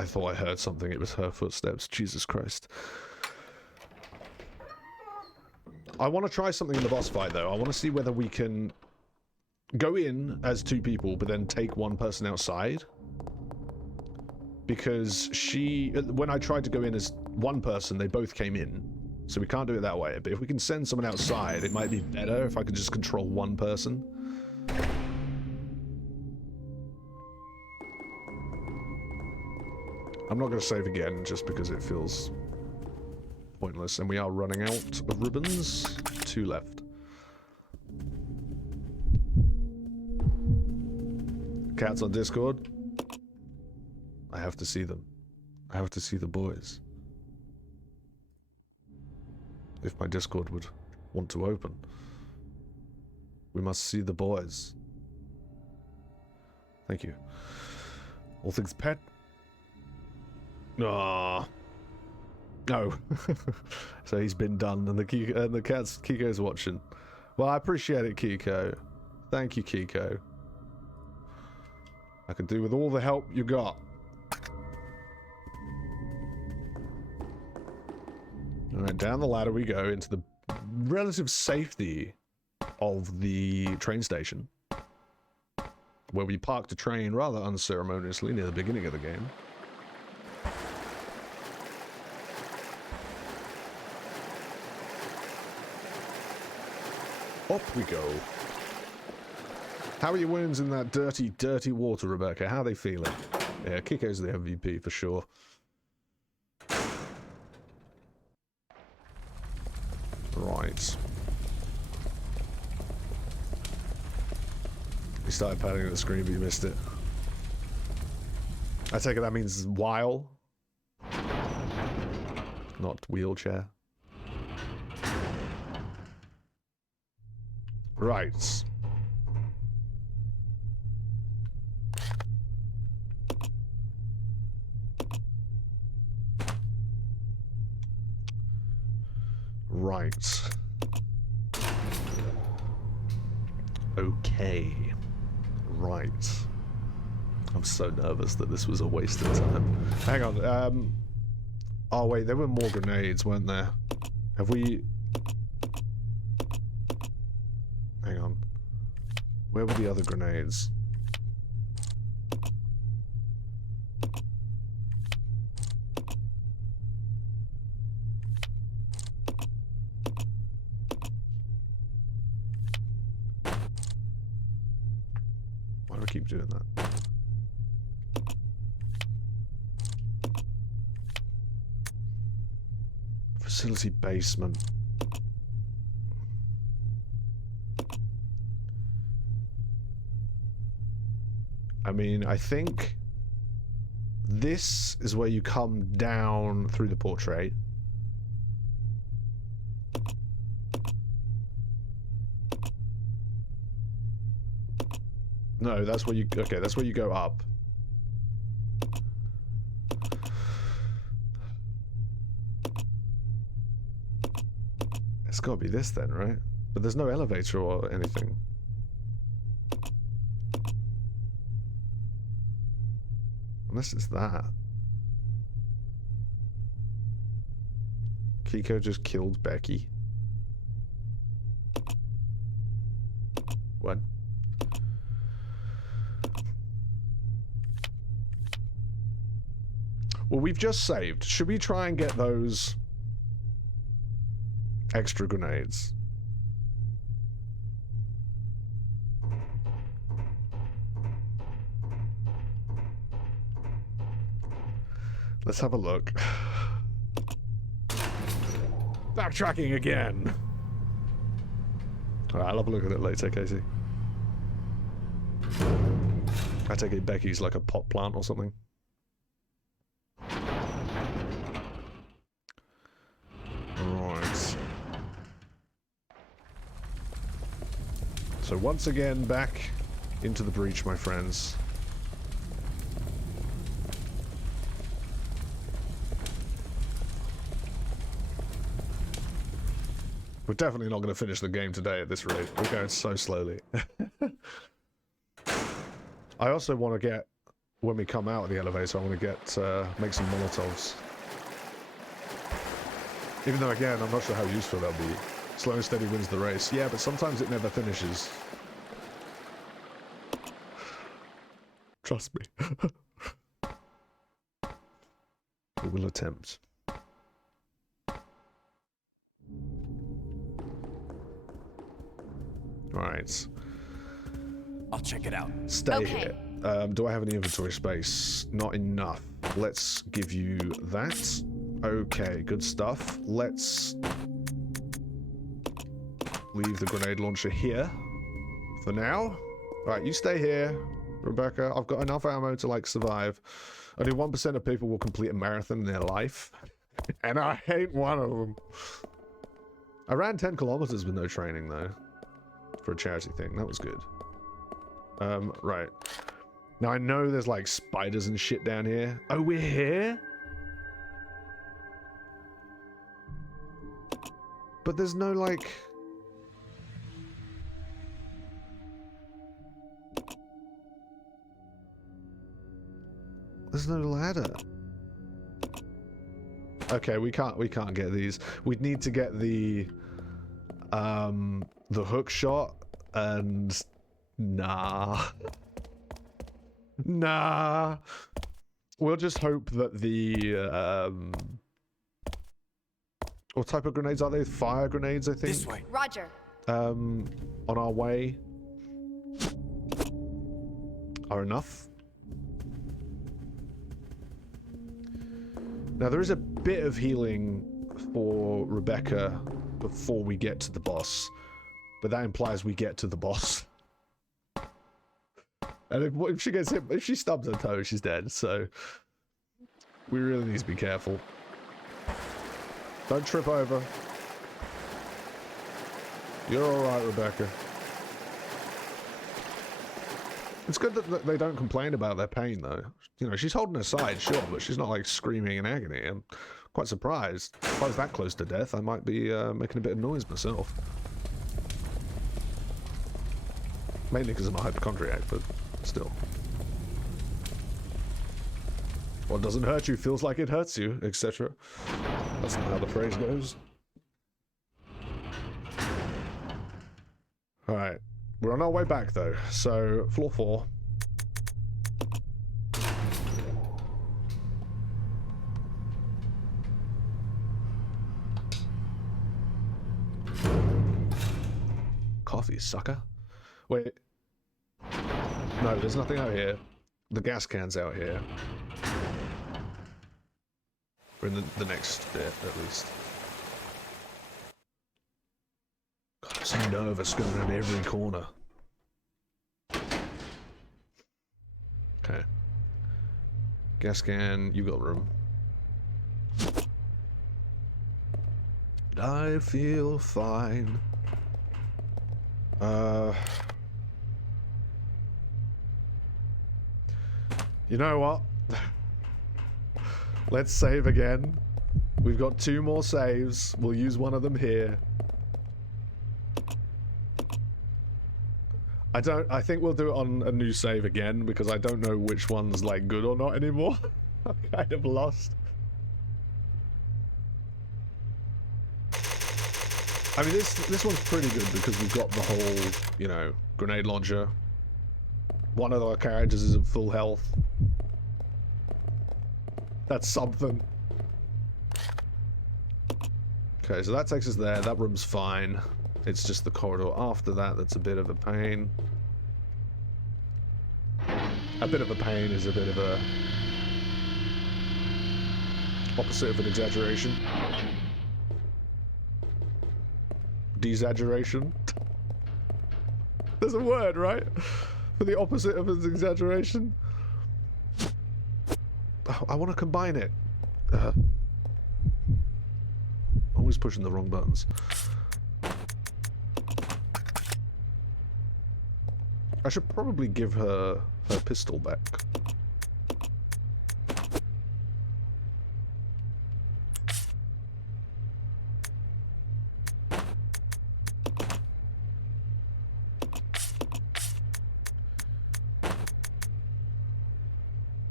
I thought I heard something. It was her footsteps. Jesus Christ. I want to try something in the boss fight, though. I want to see whether we can go in as 2 people, but then take 1 person outside. Because when I tried to go in as 1 person, they both came in. So we can't do it that way. But if we can send someone outside, it might be better if I could just control 1 person. I'm not going to save again, just because it feels pointless. And we are running out of ribbons. 2 left. Cats on Discord. I have to see them. I have to see the boys. If my Discord would want to open. We must see the boys. Thank you. All things pet. Ah. No. So he's been done, and the cat's Kiko's watching. Well, I appreciate it, Kiko. Thank you, Kiko. I can do with all the help you got. Alright, down the ladder we go into the relative safety of the train station, where we parked a train rather unceremoniously near the beginning of the game. Up we go. How are your wounds in that dirty, dirty water, Rebecca? How are they feeling? Yeah, Kiko's the MVP for sure. Right. You started patting at the screen, but you missed it. I take it that means while, not wheelchair. Right. Right. Okay. Right. I'm so nervous that this was a waste of time. Hang on, oh wait, there were more grenades, weren't there? Have we... Hang on. Where were the other grenades? Why do I keep doing that? Facility basement. I mean, I think this is where you come down through the portrait. No, that's where you... Okay, that's where you go up. It's gotta be this then, right? But there's no elevator or anything. Unless it's that. Kiko just killed Becky. What? Well, we've just saved. Should we try and get those extra grenades? Let's have a look. Backtracking again. Alright, I'll have a look at it later, Casey. I take it Becky's like a pot plant or something. Right. So once again, back into the breach, my friends. We're definitely not going to finish the game today at this rate. We're going so slowly. I also want to get when we come out of the elevator, I want to get make some Molotovs. Even though, again, I'm not sure how useful they'll be. Slow and steady wins the race. Yeah, but sometimes it never finishes. Trust me. We will attempt. Alright. I'll check it out. Stay Okay. here. Do I have any inventory space? Not enough. Let's give you that. Okay, good stuff. Let's leave the grenade launcher here for now. Alright, you stay here, Rebecca. I've got enough ammo to, like, survive. Only 1% of people will complete a marathon in their life. And I ain't one of them. I ran 10 kilometers with no training, though. For a charity thing. That was good. Right. Now, I know there's, like, spiders and shit down here. Oh, we're here? But there's no, like... There's no ladder. Okay, we can't get these. We'd need to get the hook shot, and nah. Nah. We'll just hope that the what type of grenades are they? Fire grenades, I think. This way. Roger. On our way are enough. Now there is a bit of healing for Rebecca before we get to the boss, but that implies we get to the boss. And if she gets hit, if she stubs her toe, she's dead. So we really need to be careful. Don't trip over. You're all right, Rebecca. It's good that they don't complain about their pain, though. You know, she's holding her side, sure, but she's not, like, screaming in agony. I'm quite surprised. If I was that close to death, I might be making a bit of noise myself. Mainly because I'm a hypochondriac, but still. What doesn't hurt you feels like it hurts you, etc. That's not how the phrase goes. Alright. We're on our way back, though. So, floor 4. Coffee, sucker. Wait. No, there's nothing out here. The gas can's out here. We're in the next bit, at least. God, I'm so nervous going around every corner. Okay. Gas can, you got room. And I feel fine. You know what? Let's save again. We've got 2 more saves. We'll use one of them here. I think we'll do it on a new save again, because I don't know which one's, like, good or not anymore. I'm kind of lost. I mean, this one's pretty good because we've got the whole, you know, grenade launcher. One of our characters is at full health. That's something. Okay, so that takes us there. That room's fine. It's just the corridor after that that's a bit of a pain. A bit of a pain is a bit of a... opposite of an exaggeration. Desaggeration. There's a word, right? For the opposite of an exaggeration. Oh, I want to combine it. Always pushing the wrong buttons. I should probably give her her pistol back.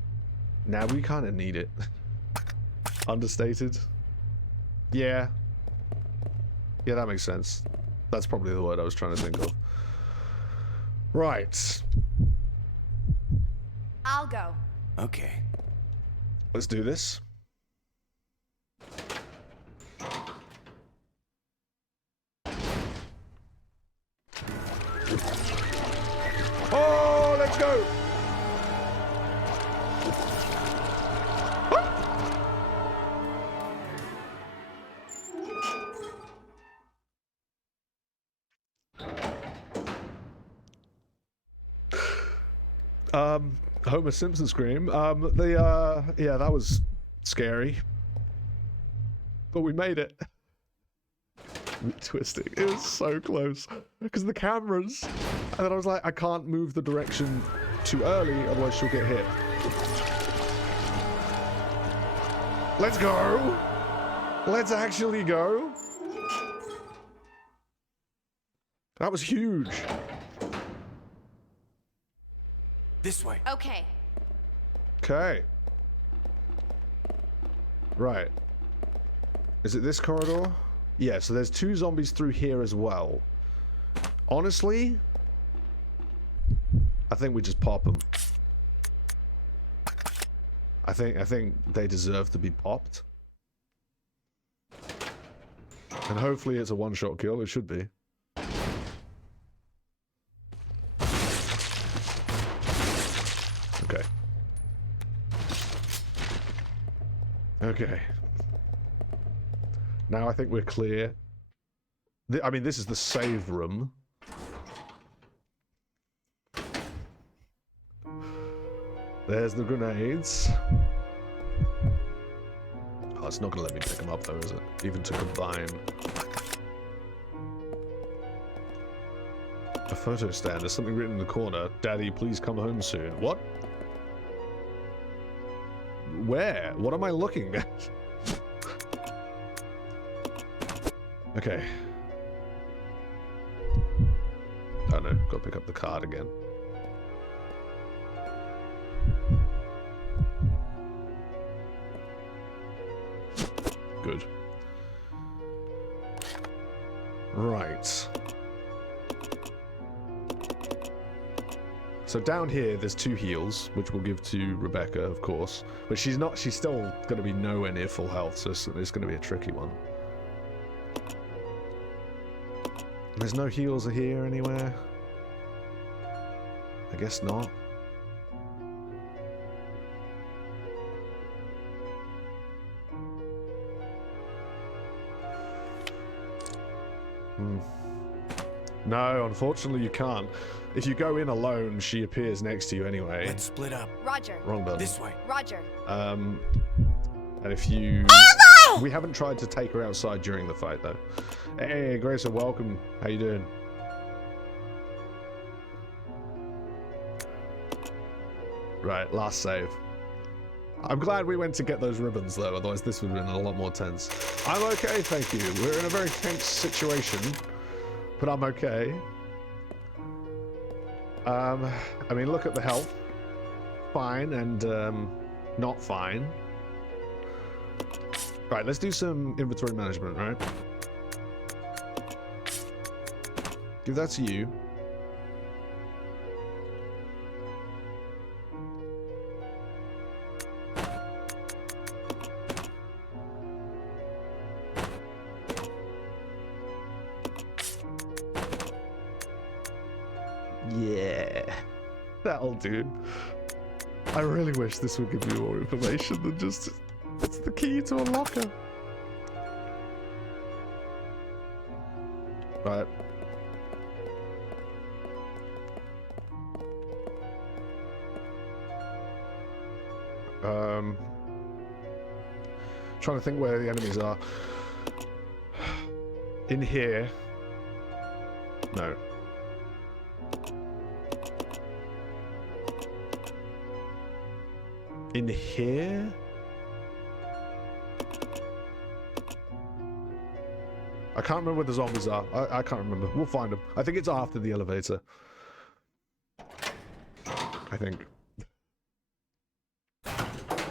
Now we kind of need it. Understated? Yeah. Yeah, that makes sense. That's probably the word I was trying to think of. Right. I'll go. Okay. Let's do this. Oh, let's go! Homer Simpson scream. Yeah, that was scary. But we made it. Twisting. It was so close. Because the cameras. And then I was like, I can't move the direction too early, otherwise she'll get hit. Let's go! Let's actually go! That was huge. This way. Okay. Okay. Right. Is it this corridor? Yeah, so there's 2 zombies through here as well. Honestly, I think we just pop them. I think they deserve to be popped. And hopefully it's a one-shot kill. It should be. Okay. Okay. Now I think we're clear. I mean, this is the save room. There's the grenades. Oh, it's not gonna let me pick them up though, is it? Even to combine. A photo stand. There's something written in the corner. Daddy, please come home soon. What? Where? What am I looking at? Okay. Oh no, gotta pick up the card again. Good. Right. So down here, there's 2 heals, which we'll give to Rebecca, of course. But she's still gonna be nowhere near full health, so it's gonna be a tricky one. There's no heals here anywhere. I guess not. No, unfortunately you can't. If you go in alone, she appears next to you anyway. Let's split up. Roger. Wrong button. This way. Roger. And if you... We haven't tried to take her outside during the fight, though. Hey, Gracer, welcome. How you doing? Right, last save. I'm glad we went to get those ribbons, though, otherwise this would have been a lot more tense. I'm okay, thank you. We're in a very tense situation, but I'm okay. I mean, look at the health. Fine and, not fine. Right, let's do some inventory management, right? Give that to you. Yeah, that'll do. I really wish this would give me more information than just it's the key to a locker. Right. Trying to think where the enemies are. In here. No. In here? I can't remember where the zombies are. I can't remember. We'll find them. I think it's after the elevator. I think.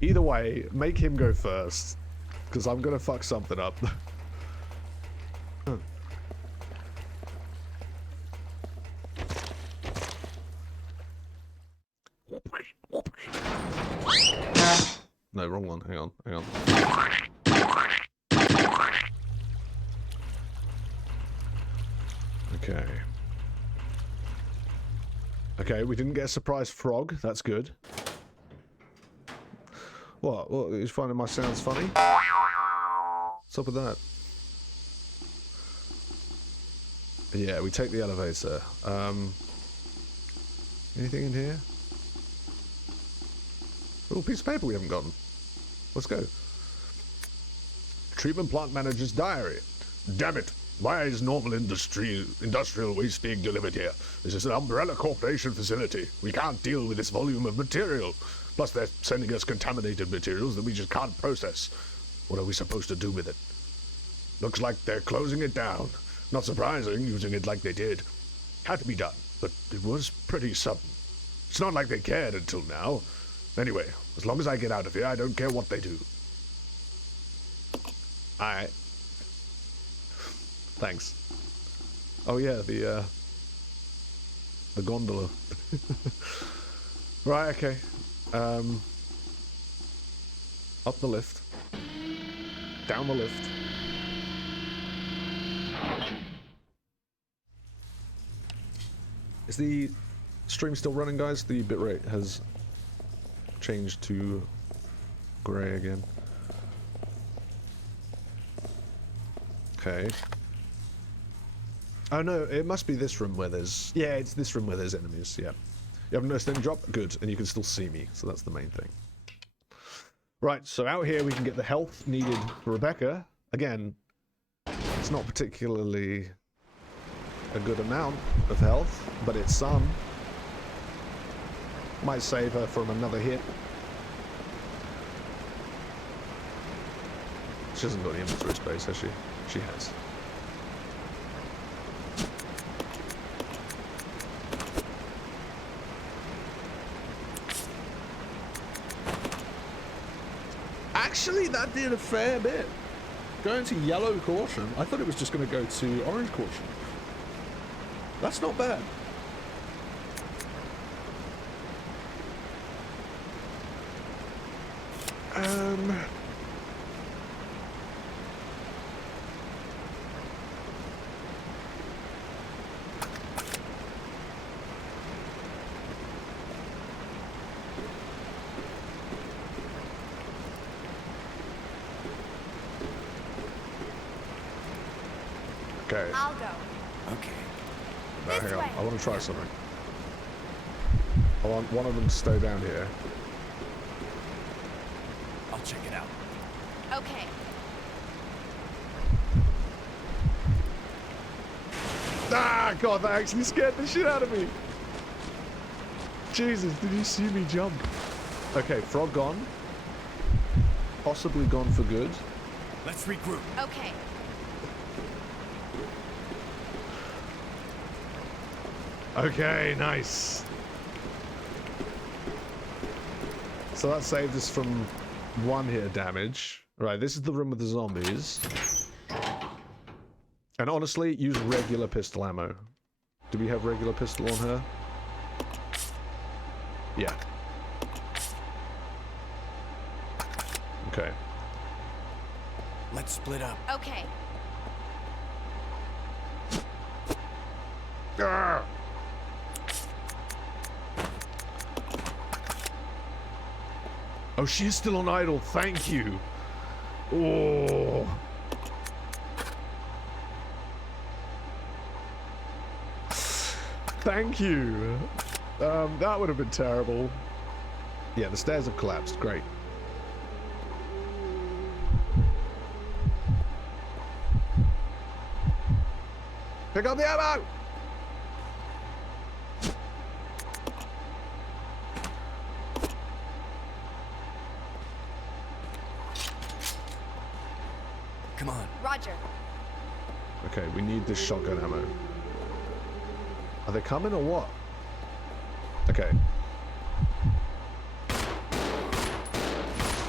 Either way, make him go first. Because I'm going to fuck something up. No, wrong one. Hang on, hang on. Okay. Okay, we didn't get a surprise frog. That's good. What? What? You finding my sounds funny? What's up with that? Yeah, we take the elevator. Anything in here? Oh, piece of paper we haven't gotten. Let's go. Treatment plant manager's diary. Damn it. Why is normal industrial waste being delivered here? This is an umbrella corporation facility. We can't deal with this volume of material. Plus they're sending us contaminated materials that we just can't process. What are we supposed to do with it? Looks like they're closing it down. Not surprising, using it like they did. Had to be done, but it was pretty sudden. It's not like they cared until now. Anyway, as long as I get out of here, I don't care what they do. Alright. Thanks. Oh yeah, the gondola. Right, okay. Up the lift. Down the lift. Is the stream still running, guys? The bitrate has changed to grey again. Okay. Oh no, it must be this room where there's... Yeah, it's this room where there's enemies, yeah. You haven't noticed any drop? Good, and you can still see me, so that's the main thing. Right, so out here we can get the health needed for Rebecca. Again, it's not particularly a good amount of health, but it's some. Might save her from another hit. She hasn't got any inventory space, has she? She has. Actually, that did a fair bit. Going to yellow caution, I thought it was just going to go to orange caution. That's not bad. Okay. I'll go. Okay. No, This hang on. way. I want to try something. I want one of them to stay down here. I'll check it out. Okay. Ah, God, that actually scared the shit out of me. Jesus, did you see me jump? Okay, frog gone. Possibly gone for good. Let's regroup. Okay. Okay, nice. So that saved us from one hit damage. Right, this is the room with the zombies. And honestly, use regular pistol ammo. Do we have regular pistol on her? Yeah. Okay. Let's split up. Okay. Ah! Oh, she is still on idle. Thank you. Oh. Thank you. That would have been terrible. Yeah, the stairs have collapsed. Great. Pick up the ammo! Come on. Roger. Okay, we need this shotgun ammo. Are they coming or what? Okay.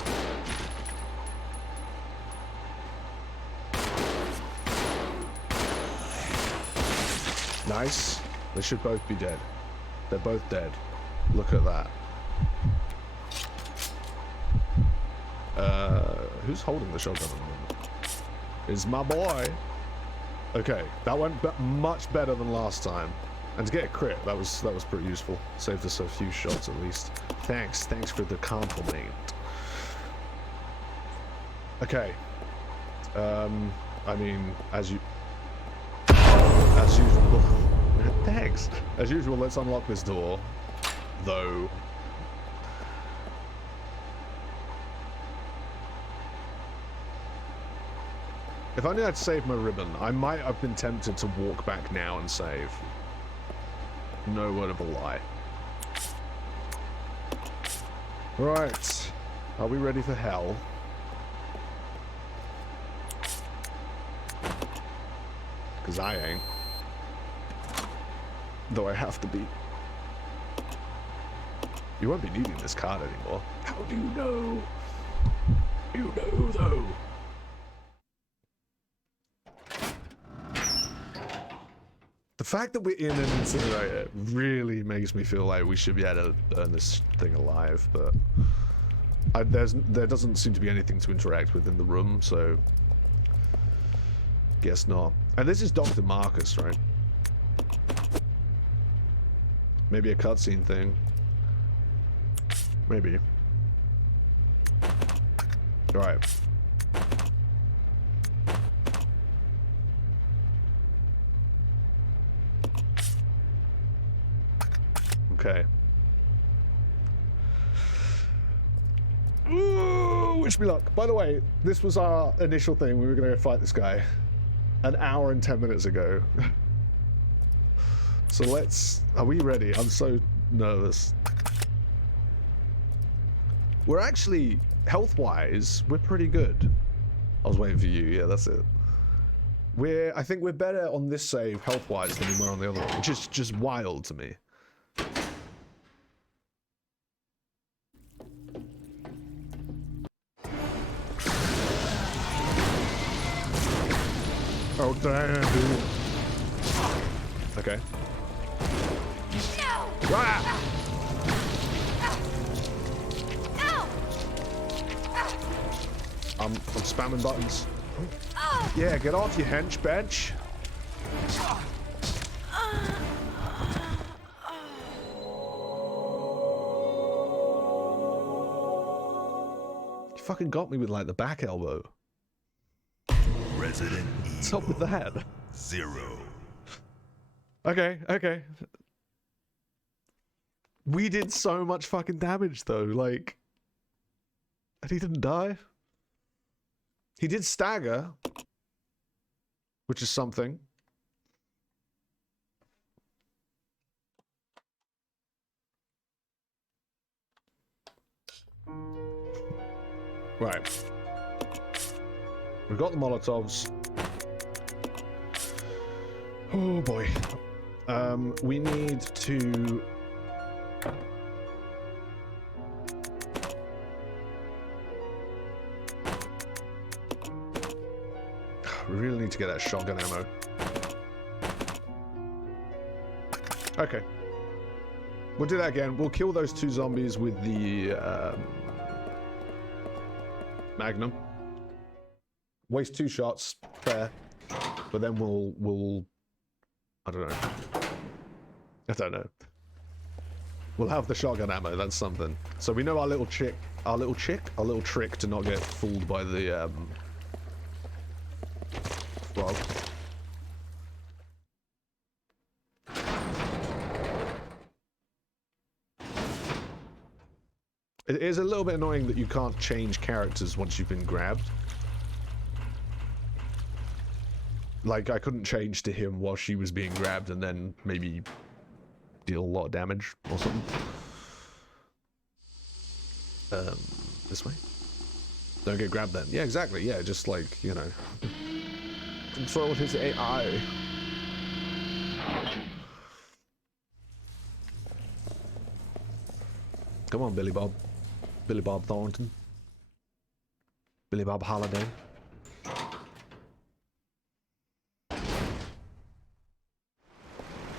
Nice. They should both be dead. They're both dead. Look at that. Who's holding the shotgun at the moment? It's my boy. Okay, that went much better than last time. And to get a crit, that was pretty useful. Saved us a few shots at least. Thanks for the compliment. Okay. I mean, as usual. Thanks. As usual, let's unlock this door. Though. If only I'd saved my ribbon, I might have been tempted to walk back now and save. No word of a lie. Right. Are we ready for hell? Because I ain't. Though I have to be. You won't be needing this card anymore. How do you know? You know, though. The fact that we're in an incinerator really makes me feel like we should be able to burn this thing alive, but there doesn't seem to be anything to interact with in the room, so guess not. And this is Dr. Marcus, right? Maybe a cutscene thing. Maybe. Alright. Okay. Ooh, wish me luck. By the way, this was our initial thing. We were going to go fight this guy an hour and 10 minutes ago. So let's... Are we ready? I'm so nervous. We're actually, health-wise, we're pretty good. I was waiting for you. Yeah, that's it. I think we're better on this save, health-wise, than we were on the other one, which is just wild to me. Oh, damn, dude. Okay. No! Ah! No! I'm spamming buttons. Yeah, get off, you hench bench. You fucking got me with like the back elbow. Resident Evil. What's up with that? 0. Okay, okay. We did so much fucking damage though, like... And he didn't die? He did stagger. Which is something. Right. We've got the Molotovs. Oh boy. We need to... We really need to get that shotgun ammo. Okay. We'll do that again. We'll kill those 2 zombies with the Magnum. Waste 2 shots, fair. But then we'll I don't know. We'll have the shotgun ammo, that's something. So we know our little trick to not get fooled by the frog. It is a little bit annoying that you can't change characters once you've been grabbed. Like, I couldn't change to him while she was being grabbed and then maybe deal a lot of damage or something. This way? Don't get grabbed then. Yeah, exactly. Yeah, just like, you know. Control his AI. Come on, Billy Bob. Billy Bob Thornton. Billy Bob Holiday.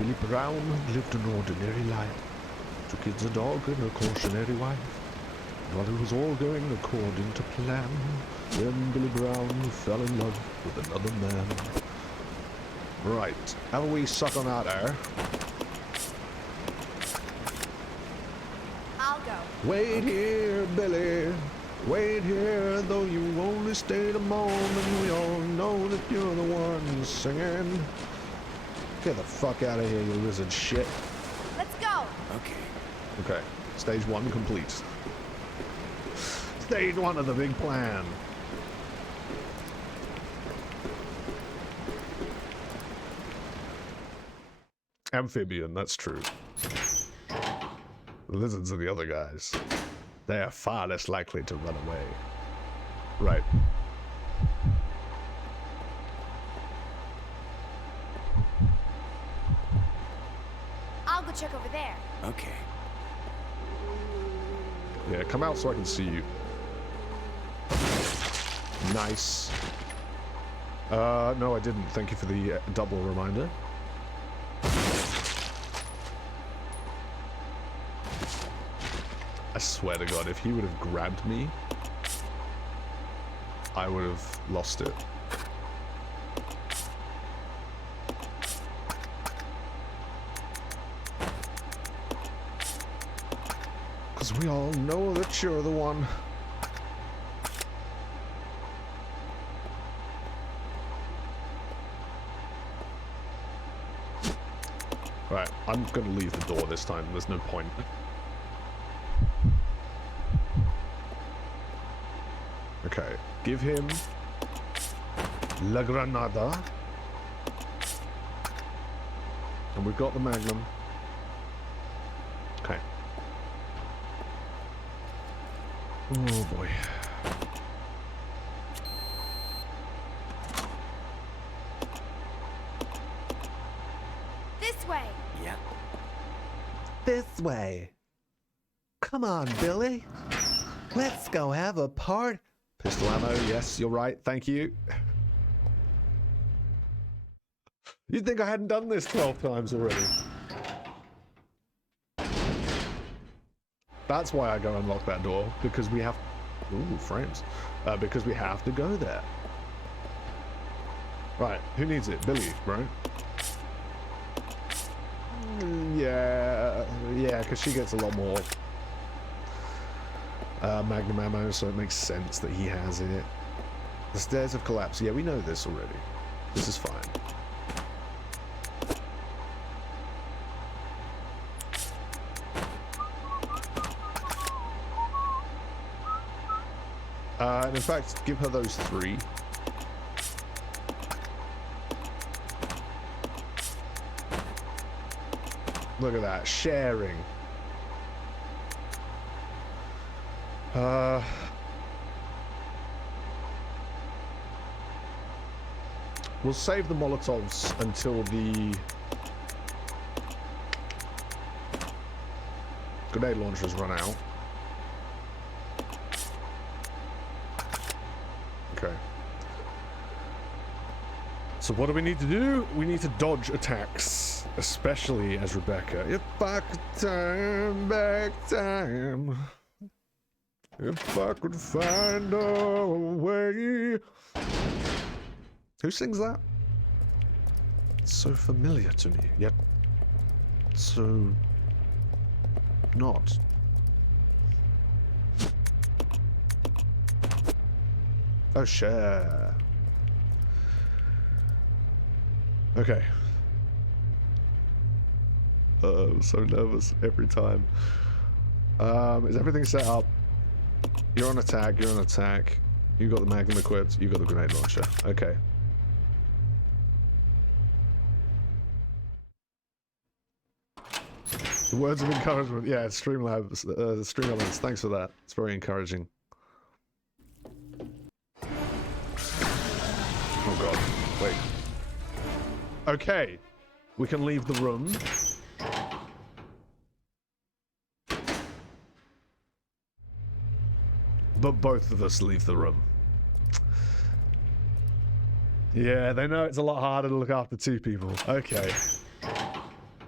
Billy Brown lived an ordinary life. 2 kids, a dog, and a cautionary wife. While it was all going according to plan, then Billy Brown fell in love with another man. Right, have a wee suck on that air. I'll go. Wait here, Billy. Wait here, though you only stayed a moment. We all know that you're the one singing. Get the fuck out of here, you lizard shit. Let's go. Okay. Okay, stage 1 complete. Stage 1 of the big plan. Amphibian, that's true. The lizards are the other guys. They are far less likely to run away. Right. I'll go check over there. Okay. Yeah, come out so I can see you. Nice. No, I didn't. Thank you for the double reminder. I swear to God, if he would have grabbed me, I would have lost it. Because we all know that you're the one. Right, I'm going to leave the door this time. There's no point. Okay, give him La Granada. And we've got the Magnum. Okay. Oh boy. This way. Yeah. This way. Come on, Billy. Let's go have a party. Pistol ammo, yes, you're right, thank you. You'd think I hadn't done this 12 times already. That's why I go unlock that door, because we have... Ooh, frames. Because we have to go there. Right, who needs it? Billy, right? Yeah, because she gets a lot more Magnum ammo, so it makes sense that he has it. The stairs have collapsed. Yeah, we know this already. This is fine. And in fact, give her those 3. Look at that, sharing. We'll save the Molotovs until the grenade launchers run out. Okay. So what do we need to do? We need to dodge attacks, especially as Rebecca. If I could turn back time, if I could find a way. Who sings that? It's so familiar to me, yet so not. Oh, share. Okay. I'm so nervous every time. Is everything set up? You're on attack, you're on attack. You got the Magnum equipped, you got the grenade launcher. Okay. The words of encouragement. Yeah, Streamlabs, Streamlabs, thanks for that. It's very encouraging. Oh god, wait. Okay, we can leave the room. But both of us leave the room. Yeah, they know it's a lot harder to look after 2 people. Okay.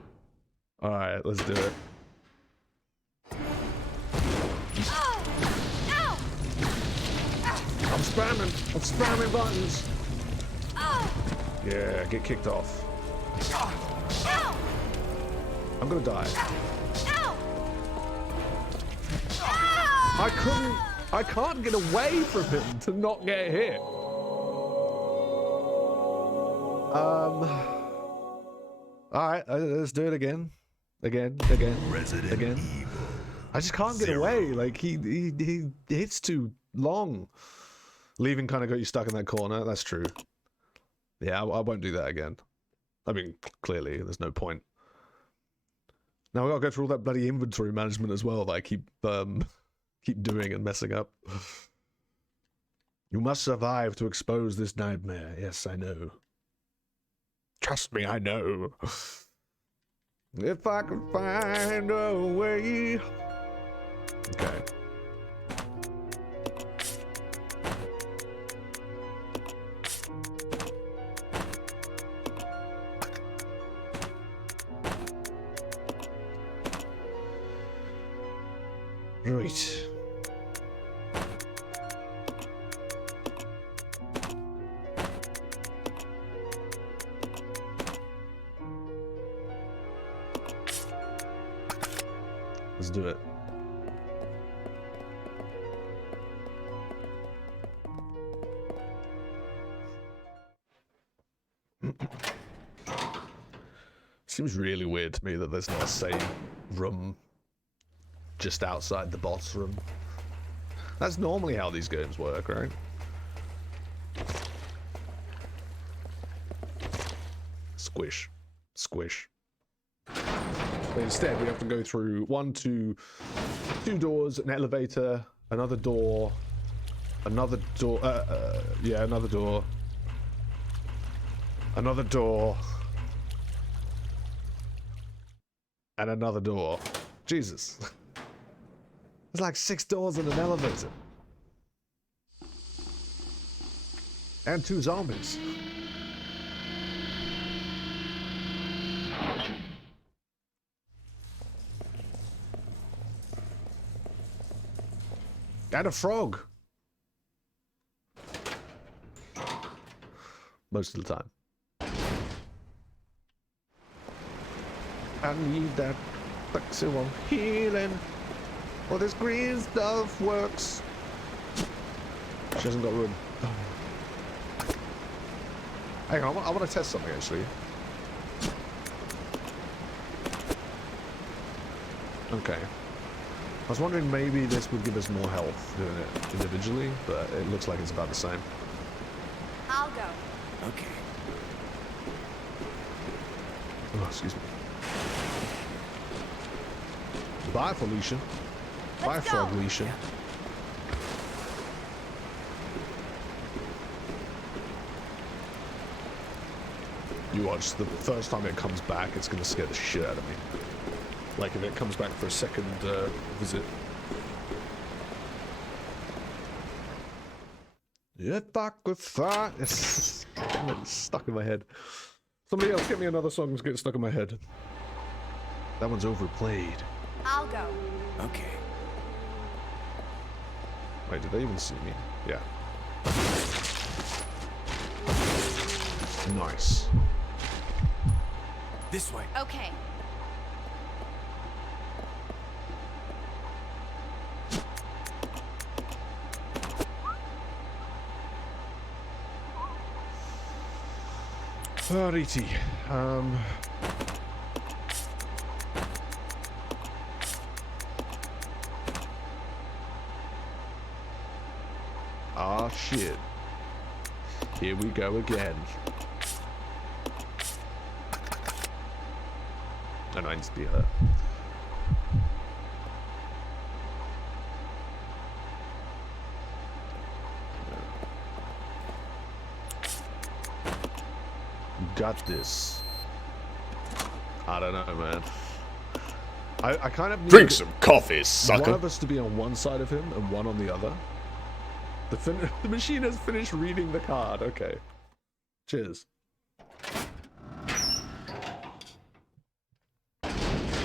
Alright, let's do it. I'm spamming buttons. Yeah, get kicked off. I'm gonna die. I can't get away from him to not get hit. Alright, let's do it again. Again. Resident Evil. I just can't get away. Like, he hits too long. Leaving kind of got you stuck in that corner. That's true. Yeah, I won't do that again. I mean, clearly, there's no point. Now we gotta go through all that bloody inventory management as well that I keep doing and messing up. You must survive to expose this nightmare. Yes, I know. Trust me, I know. If I could find a way. Okay. Right. Let's do it. Seems really weird to me that there's not a save room just outside the boss room. That's normally how these games work, right? Squish. Squish. But instead, we have to go through two doors, an elevator, another door, another door, another door, another door, and another door. Jesus. There's like 6 doors in an elevator. And 2 zombies. And a frog. Most of the time. I need that flexible healing. Well, this green stuff works. She hasn't got room. Hang on, I want to test something actually. Okay. I was wondering maybe this would give us more health doing it individually, but it looks like it's about the same. I'll go. Okay. Oh, excuse me. Bye, Felicia. Bye, Let's Frog go. Leisha. You watch, the first time it comes back, it's gonna scare the shit out of me. Like if it comes back for a second visit. Yeah, fuck with that. It's stuck in my head. Somebody else get me another song that's getting stuck in my head. That one's overplayed. I'll go. Okay. Wait, did they even see me? Yeah. Nice. This way. Okay. Alrighty. Ah, shit. Here we go again. And I need to be her. You got this. I don't know, man. I kind of need Drink some coffee, one sucker. of us to be on one side of him and one on the other. The machine has finished reading the card. Okay. Cheers.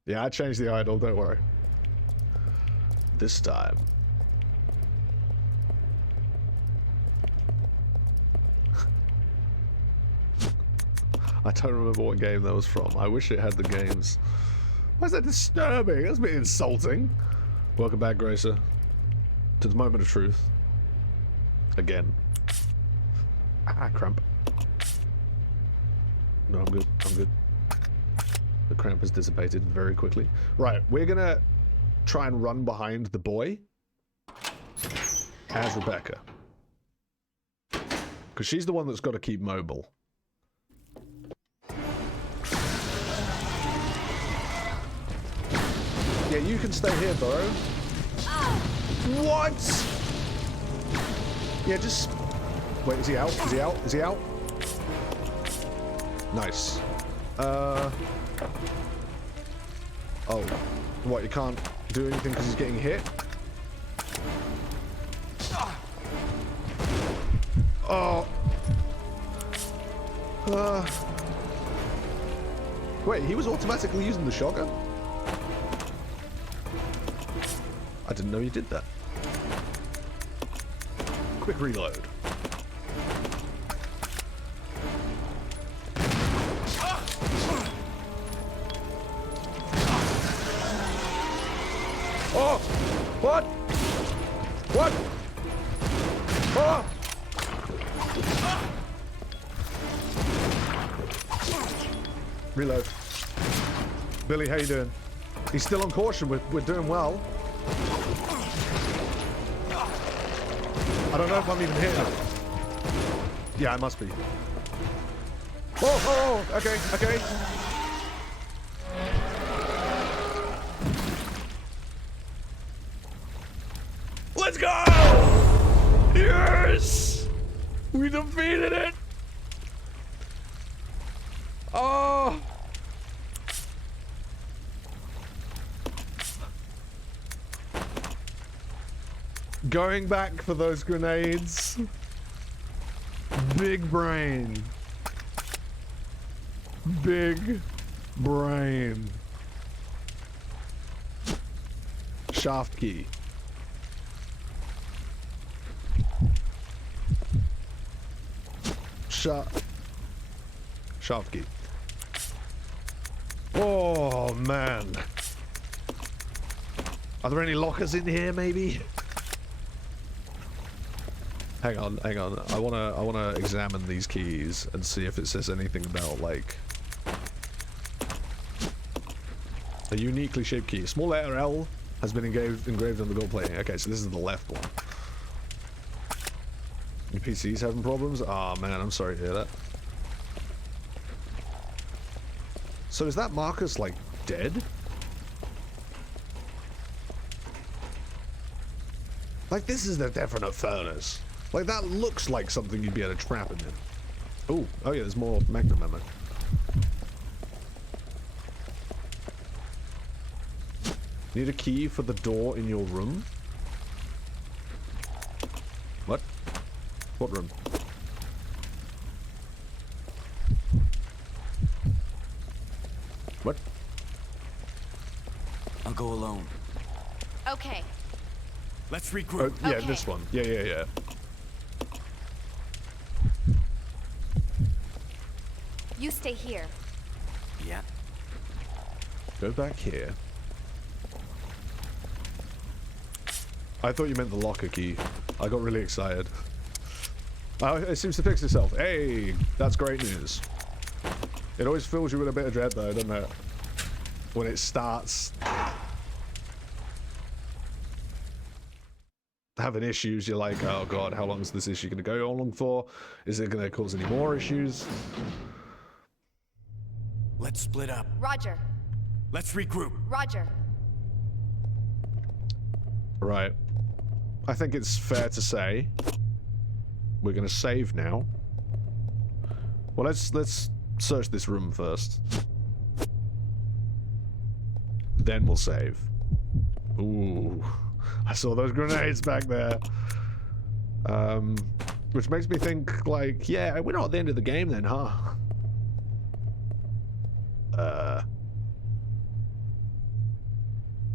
Yeah, I changed the idol, don't worry. This time. I don't remember what game that was from. I wish it had the games. Why is that disturbing? That's a bit insulting. Welcome back, Gracer. To the moment of truth. Again. Ah, cramp. No, I'm good. I'm good. The cramp has dissipated very quickly. Right, we're gonna try and run behind the boy as Rebecca. Because she's the one that's got to keep mobile. Yeah, you can stay here, Burrow. What? Yeah, just... Wait, is he out? Is he out? Is he out? Nice. Oh. What, you can't do anything because he's getting hit? Oh. Wait, he was automatically using the shotgun? I didn't know you did that. Quick reload. Oh! What? What? Oh! Reload. Billy, how you doing? He's still on caution. We're doing well. I don't know if I'm even here. Yeah, I must be. Oh, okay, okay. Let's go! Yes! We defeated it! Oh! Going back for those grenades. Big brain. Big brain. Shaft key. Shaft key. Oh man. Are there any lockers in here maybe? Hang on. I wanna examine these keys and see if it says anything about like a uniquely shaped key. Small letter L has been engraved on the gold plating. Okay, so this is the left one. Your PC's having problems? Ah, man, I'm sorry to hear that. So is that Marcus like dead? Like this is the definite furnace. Like, that looks like something you'd be able to trap him in. Oh yeah, there's more Magnum ammo. Need a key for the door in your room? What? What room? What? I'll go alone. Okay. Let's regroup. Oh, yeah, Okay. this one. Yeah. You stay here. Yeah. Go back here. I thought you meant the locker key. I got really excited. Oh, it seems to fix itself. Hey, that's great news. It always fills you with a bit of dread though, doesn't it? When it starts having issues, you're like, oh god, how long is this issue going to go on for? Is it going to cause any more issues? Let's split up. Roger. Let's regroup. Roger. Right. I think it's fair to say we're going to save now. Well, let's search this room first. Then we'll save. Ooh. I saw those grenades back there. Which makes me think, like, yeah, we're not at the end of the game then, huh?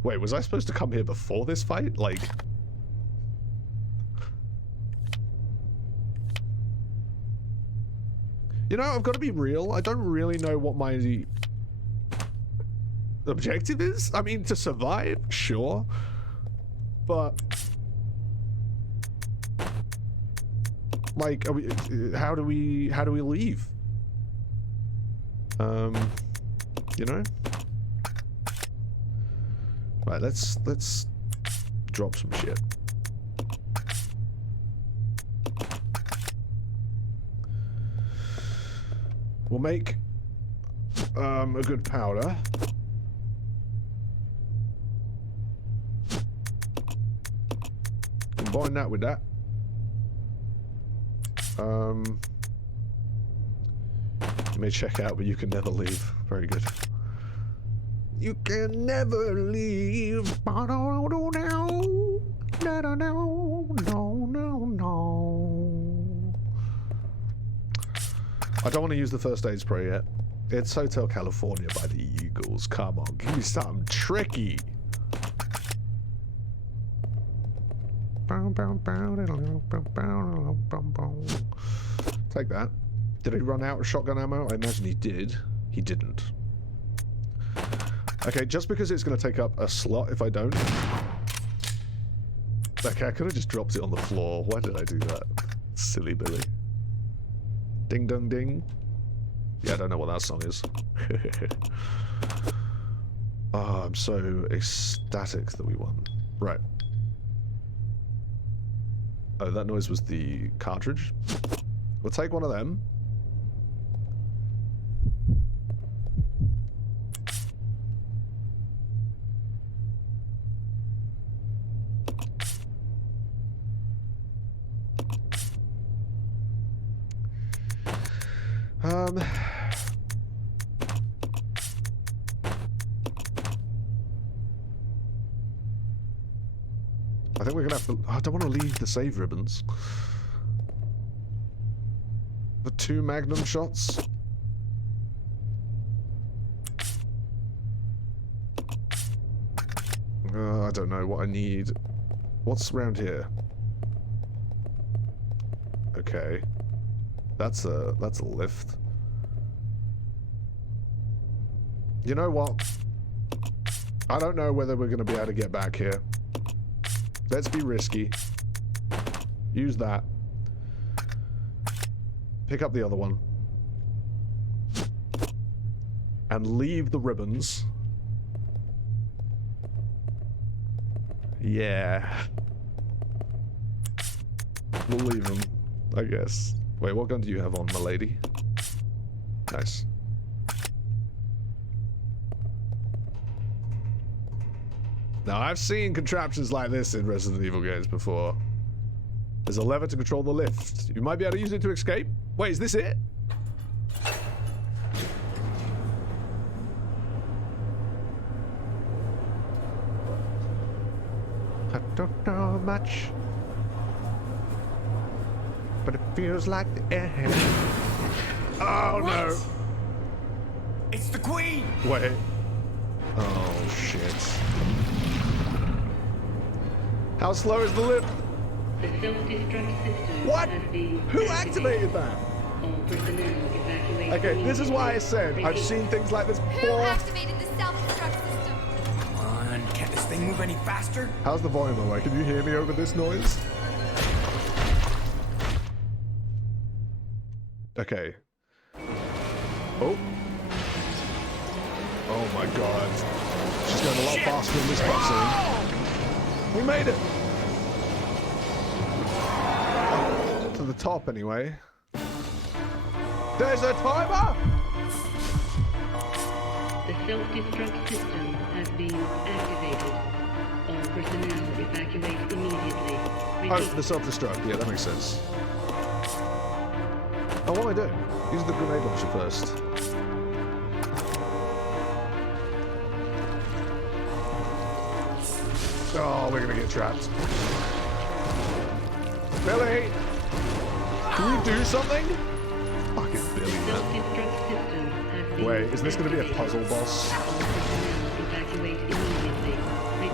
Wait, was I supposed to come here before this fight? Like... You know, I've got to be real. I don't really know what my objective is. I mean, to survive, sure. But... like, how do we leave? You know? Right, let's drop some shit. We'll make a good powder. Combine that with that. You may check out, but you can never leave. Very good. You can never leave. No, no, no, no. I don't want to use the first aid spray yet. It's Hotel California by the Eagles. Come on, give me something tricky. Take that. Did he run out of shotgun ammo? I imagine he did. He didn't. Okay, just because it's going to take up a slot if I don't. Okay, I could have just dropped it on the floor. Why did I do that? Silly Billy. Ding dong ding. Yeah, I don't know what that song is. Oh, I'm so ecstatic that we won. Right. Oh, that noise was the cartridge. We'll take one of them. I think we're gonna have to... I don't want to leave the save ribbons. The 2 magnum shots. I don't know what I need. What's around here? Okay. That's a lift. You know what? I don't know whether we're going to be able to get back here. Let's be risky. Use that. Pick up the other one. And leave the ribbons. Yeah. We'll leave them, I guess. Wait, what gun do you have on, milady? Nice. Now, I've seen contraptions like this in Resident Evil games before. There's a lever to control the lift. You might be able to use it to escape. Wait, is this it? I don't know much, but it feels like the end. Oh What? no! It's the Queen! Wait. Oh shit. How slow is the lift? The self-destruct system What? has been Who activated that? All personnel evacuate Okay, this is why I said I've Repeat. seen things like this Who before. activated the self-destruct system? Come on, can't this thing move any faster? How's the volume away? Can you hear me over this noise? Okay. Oh. Oh my god. She's going a lot faster in this cutscene. We made it! To the top, anyway. There's a timer! The self-destruct system has been activated. All personnel evacuate immediately. Oh, Repeat. the self-destruct. Yeah, that makes sense. Oh, what am I doing? Use the grenade launcher first. Oh, we're gonna get trapped. Billy! Can you do something? Fucking Billy, man. Self-destruct system has been Wait, is this gonna be a activated. puzzle boss? All personnel evacuate immediately.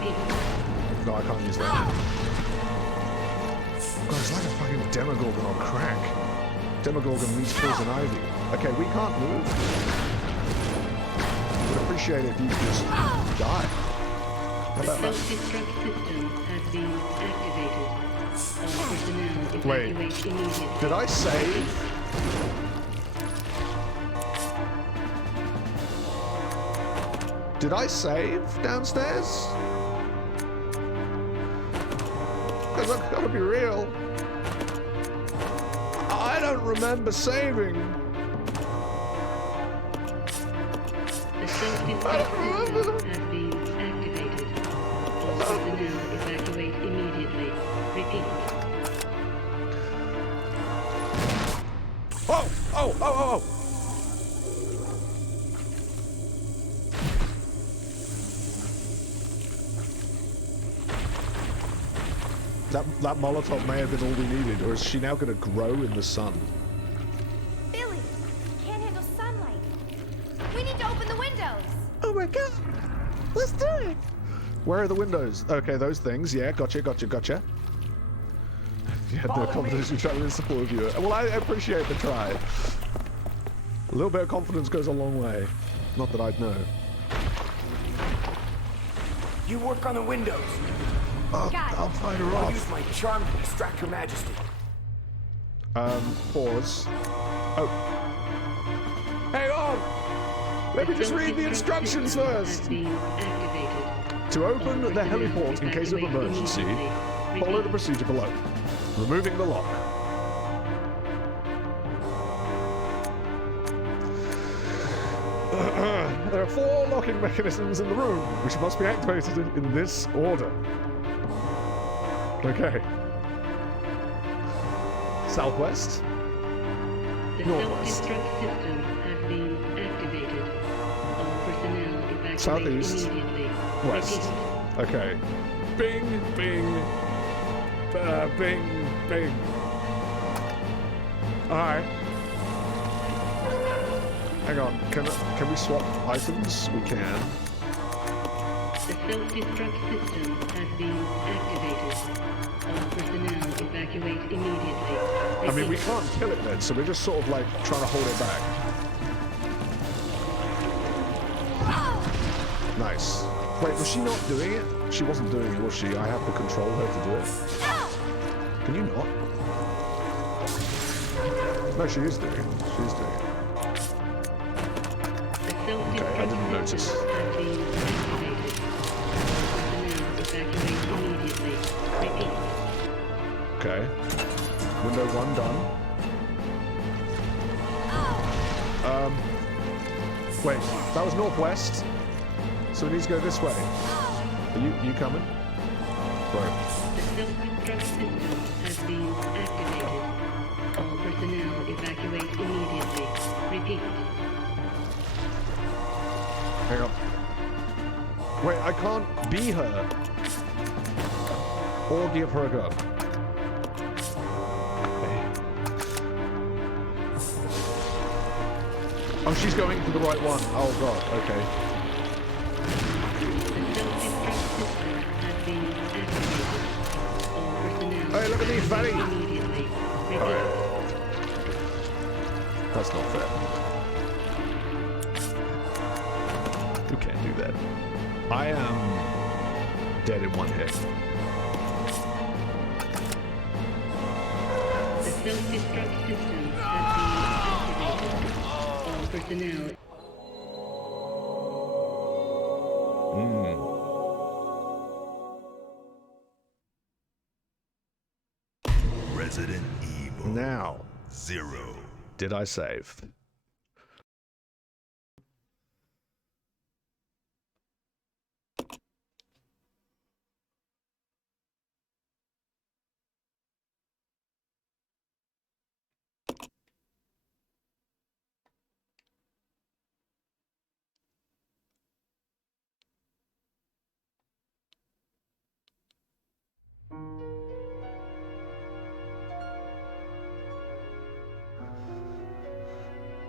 No, I can't use that. God, it's like a fucking Demogorgon on crack. Demogorgon meets Poison Ivy. Okay, we can't move. Would appreciate it if you just die. How The about that? self-destruct system has been activated. All personnel Wait. evacuate immediately. Did I save? Did I save downstairs? Because I've got to be real. I don't remember saving. The self-destruct system has been activated. All personnel evacuate immediately. Repeat. Oh! Oh! Oh! Oh! Oh! That Molotov may have been all we needed, or is she now going to grow in the sun? Billy, can't handle sunlight. We need to open the windows. Oh my god! Let's do it! Where are the windows? Okay, those things. Yeah, gotcha, gotcha, gotcha. You had no confidence in trying to support you. Well, I appreciate the try. A little bit of confidence goes a long way. Not that I'd know. You work on the windows. Got it. I'll fight her I'll off. use my charm to distract Her Majesty. Pause. Oh. Hang on! Let me just read the instructions first! To open the heliport in case of emergency, follow the procedure below. Removing the lock. There are 4 locking mechanisms in the room, which must be activated in this order. Okay. Southwest. The Northwest. self-destruct system has been activated. All personnel evacuate Southeast. immediately. West. Repeat. Okay. Bing, bing. Bing, bing. Alright. Hang on. Can we swap items? We can. The self-destruct system has been activated. All personnel evacuate immediately. I mean, we Repeat. can't kill it then, so we're just sort of like trying to hold it back. Nice. Wait, was she not doing it? She wasn't doing it, was she? I have to control her to do it. Can you not? No, she is doing it. She's doing it. The self-destruct Okay, I didn't notice. system has been activated. All personnel evacuate immediately. Repeat. Okay. Window 1 done. Wait, that was northwest. So we need to go this way. Are you coming? Right. The self-destruct system has been activated. All personnel evacuate immediately. Repeat. Hang on. Wait, I can't be her. Or give her a gun. Oh, she's going for the right one. Oh god, okay. The self-destruct system has been activated. All personnel Hey, look at me, fatty! immediately. Repeat. Alright. That's not fair. You can't do that. I am dead in one hit. The self-destruct system has been activated. All personnel Resident Evil Now, 0. did I save?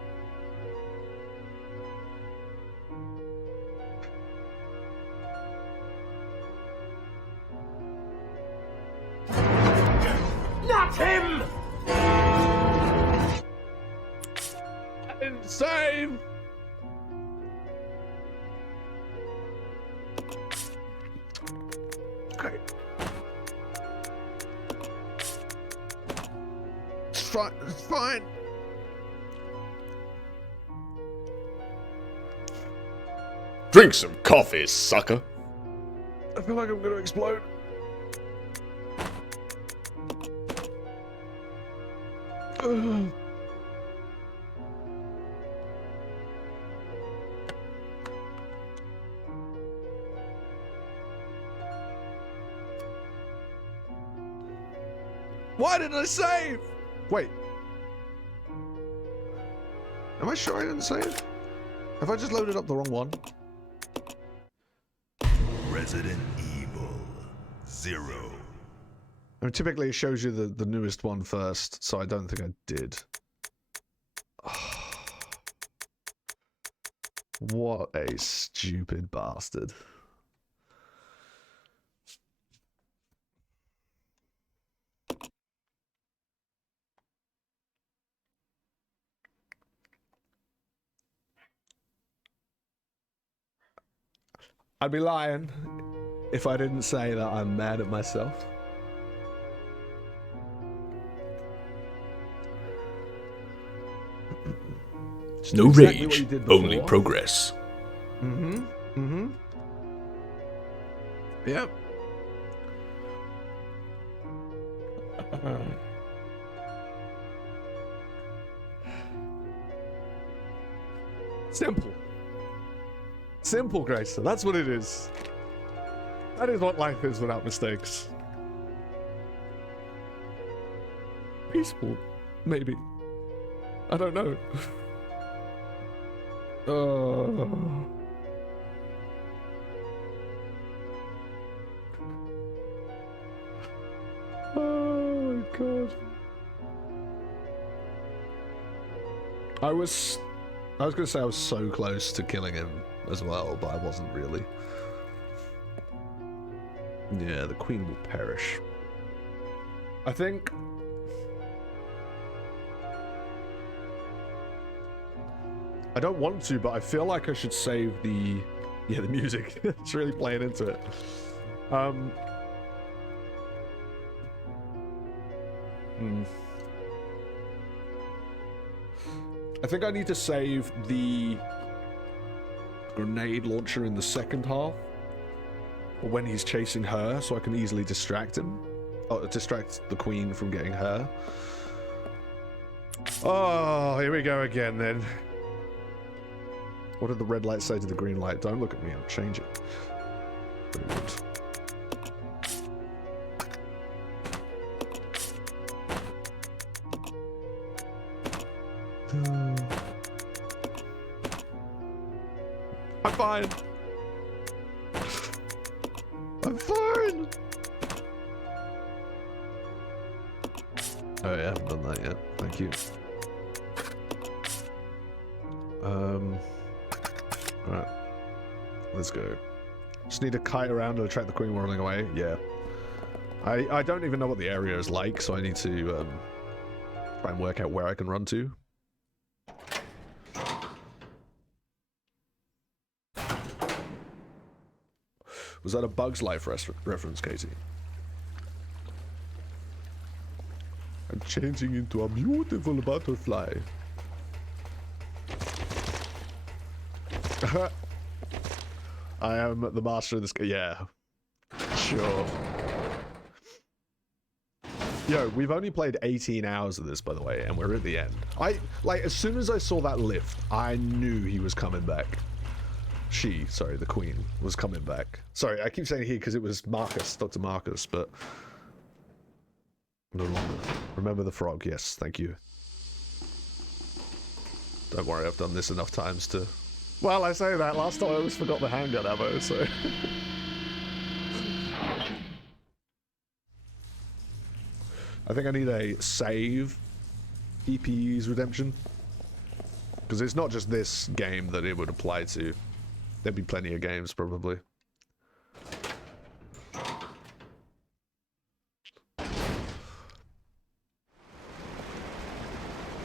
Got him! I didn't save! Okay. It's fine. It's fine. Drink some coffee, sucker. I feel like I'm gonna explode. Ugh. Why didn't I save? Wait. Am I sure I didn't save? Have I just loaded up the wrong one? Resident Evil 0. I mean, typically it shows you the newest one first, so I don't think I did. What a stupid bastard. I'd be lying if I didn't say that I'm mad at myself. No Exactly what rage, you did before. only progress. Mm-hmm. Mm-hmm. Yep. Simple. Simple, Grayson. That's what it is. That is what life is without mistakes. Peaceful, maybe. I don't know. Oh my god. I was gonna say I was so close to killing him as well, but I wasn't really. Yeah, the queen will perish. I think I don't want to, but I feel like I should save the music. It's really playing into it. I think I need to save the grenade launcher in the second half, or when he's chasing her, so I can easily distract him. Oh, distract the queen from getting her. Oh, here we go again then. What did the red light say to the green light? Don't look at me, I'll change it. Brilliant. I'm fine. I'm fine. Oh yeah, I haven't done that yet. Thank you. Alright. Let's go. Just need to kite around to attract the queen whirling away. Yeah. I don't even know what the area is like, so I need to try and work out where I can run to. Was that a Bug's Life reference, Katie? I'm changing into a beautiful butterfly. I am the master of this game. Yeah. Sure. Yo, we've only played 18 hours of this, by the way, and we're at the end. As soon as I saw that lift, I knew he was coming back. Sorry, the queen was coming back. Sorry, I keep saying he because it was Marcus, Dr. Marcus, but no longer. Remember the frog, yes, thank you. Don't worry, I've done this enough times to... Well, I say that, last time I always forgot the handgun ammo, so... I think I need a save EP's redemption. Because it's not just this game that it would apply to. There'd be plenty of games, probably.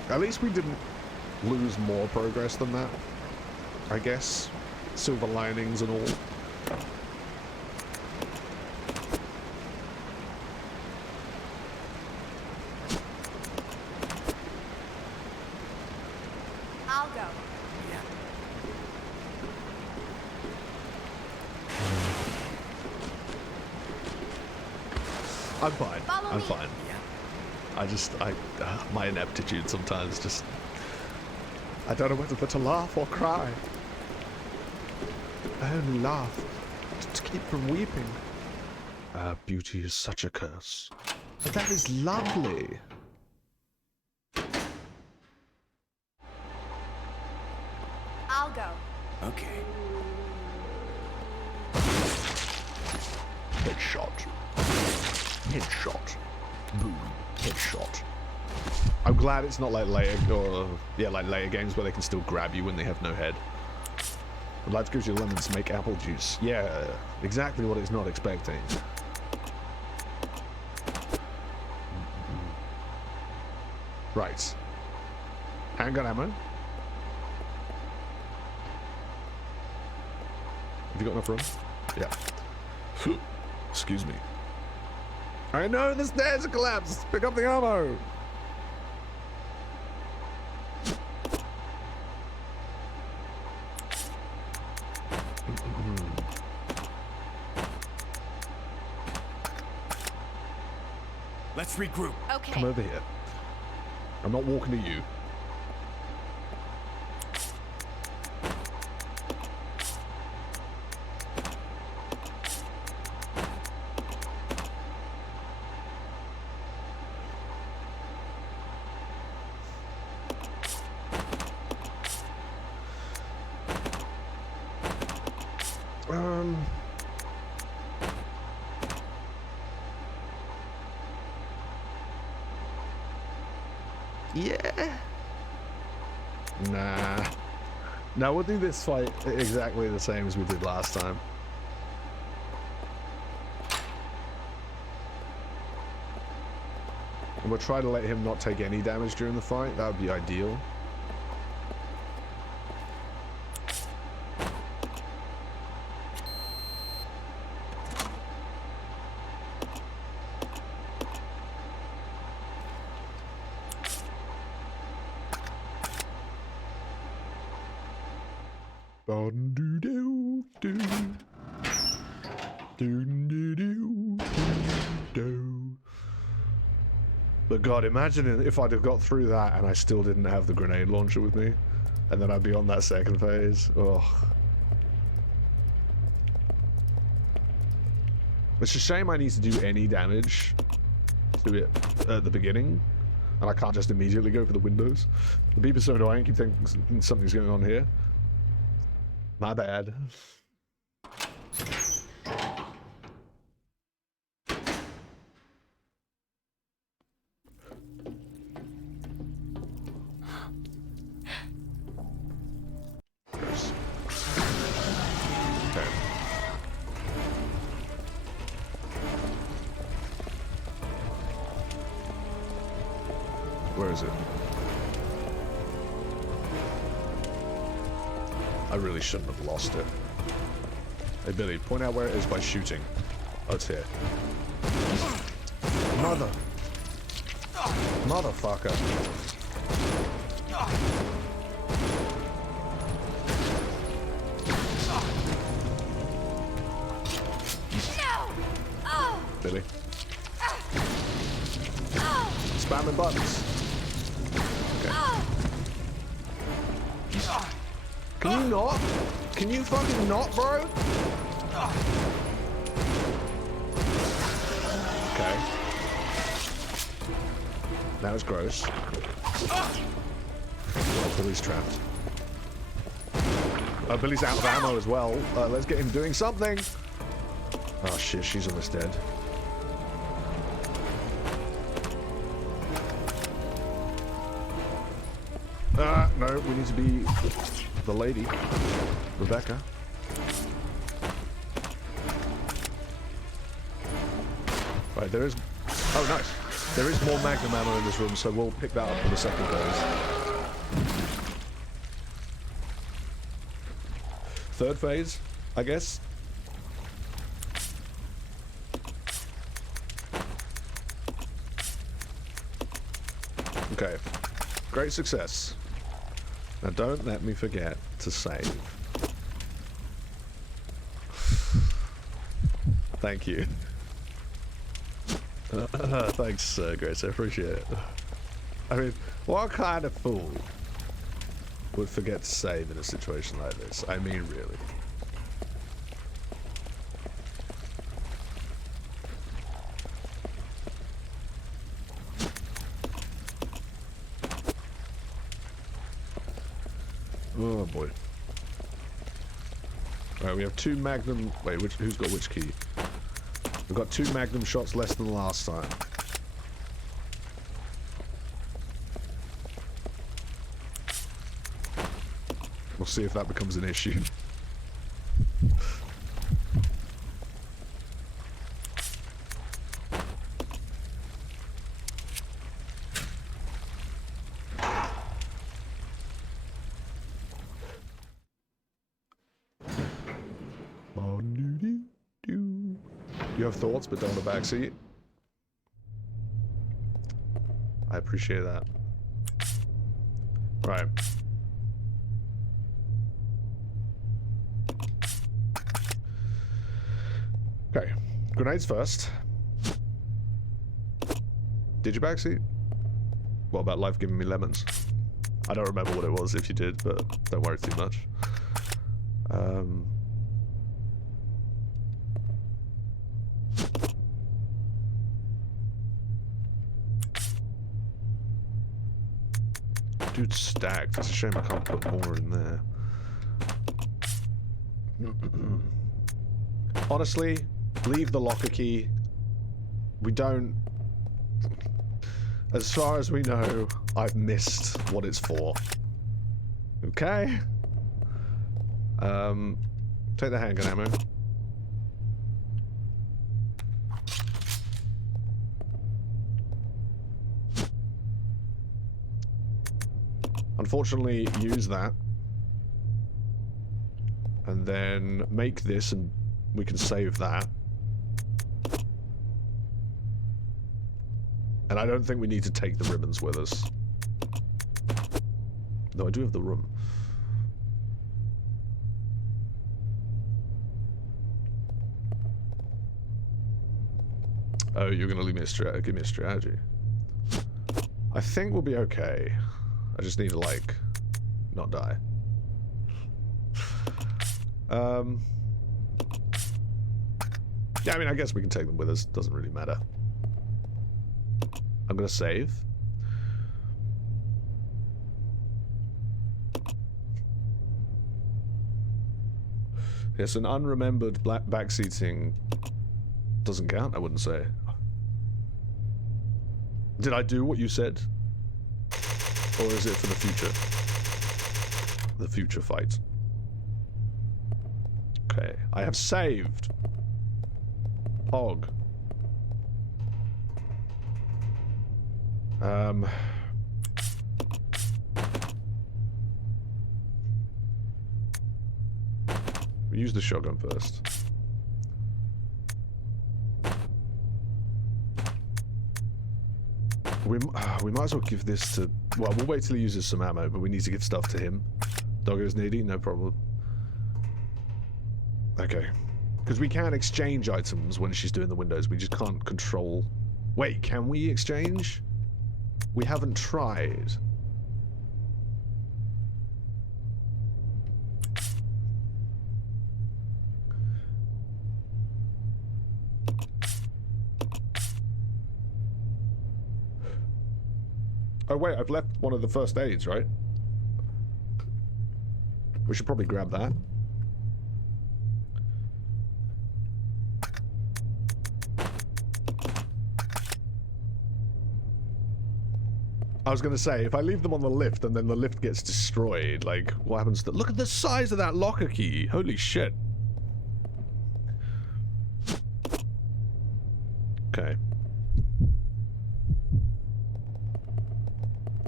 At least we didn't lose more progress than that, I guess. Silver linings and all. I'll go. I'm fine. Follow I'm me. fine. My ineptitude sometimes just... I don't know whether to laugh or cry. I only laugh to keep from weeping. Beauty is such a curse. But that is lovely. I'll go. Okay. Headshot. Headshot. Boom. Headshot. I'm glad it's not like later, or yeah, like later games where they can still grab you when they have no head. Life gives you lemons, make apple juice. Yeah, exactly what it's not expecting. Right. Handgun ammo. Have you got enough room? Yeah. Excuse me. I know the stairs are collapsed. Pick up the ammo. Let's regroup. Okay. Come over here. I'm not walking to you. Yeah. Nah. No, we'll do this fight exactly the same as we did last time. And we'll try to let him not take any damage during the fight. That would be ideal. But God, imagine if I'd have got through that and I still didn't have the grenade launcher with me, and then I'd be on that second phase. Ugh. It's a shame I need to do any damage to it at the beginning, and I can't just immediately go for the windows. The beep is so annoying, I keep thinking something's going on here. My bad. Gross. Okay. Where is it? I really shouldn't have lost it. Hey Billy, point out where it is by shooting. Oh, it's here. Motherfucker. No! Oh! Billy. Spamming buttons. Okay. Can you not? Can you fucking not, bro? Okay. That was gross. Well, Billy's trapped. Billy's out of ammo as well. Let's get him doing something. Oh shit, she's almost dead. No, we need to be the lady, Rebecca. Right, there is... Oh, nice. There is more magnum ammo in this room, so we'll pick that up for the second phase. Third phase, I guess. Okay. Great success. Now don't let me forget to save. Thank you. Thanks, Grace. I appreciate it. I mean, what kind of fool would forget to save in a situation like this? I mean, really. Oh boy. Alright, we have 2 magnum. Wait, who's got which key? We've got 2 magnum shots less than last time. We'll see if that becomes an issue. You have thoughts, but don't want a backseat. I appreciate that. Right. Okay. Grenades first. Did you backseat? What about life giving me lemons? I don't remember what it was if you did, but don't worry too much. Dude, stacked. It's a shame I can't put more in there. Honestly, leave the locker key. We don't... As far as we know, I've missed what it's for. Okay? Take the handgun ammo. Unfortunately, use that. And then make this and we can save that. And I don't think we need to take the ribbons with us. No, I do have the room. Oh, you're gonna leave me give me a strategy. I think we'll be okay. I just need to, like, not die. Yeah, I mean, I guess we can take them with us. Doesn't really matter. I'm gonna save. Yes, an unremembered backseating doesn't count, I wouldn't say. Did I do what you said? Or is it for the future? The future fight. Okay, I have saved. Pog. We use the shotgun first. We might as well give this to... Well, we'll wait till he uses some ammo, but we need to give stuff to him. Doggo's needy? No problem. Okay. Because we can exchange items when she's doing the windows. We just can't control... Wait, can we exchange? We haven't tried. Oh wait, I've left one of the first aids, right? We should probably grab that. I was gonna say, if I leave them on the lift and then the lift gets destroyed, like, what happens to... Look at the size of that locker key! Holy shit. Okay.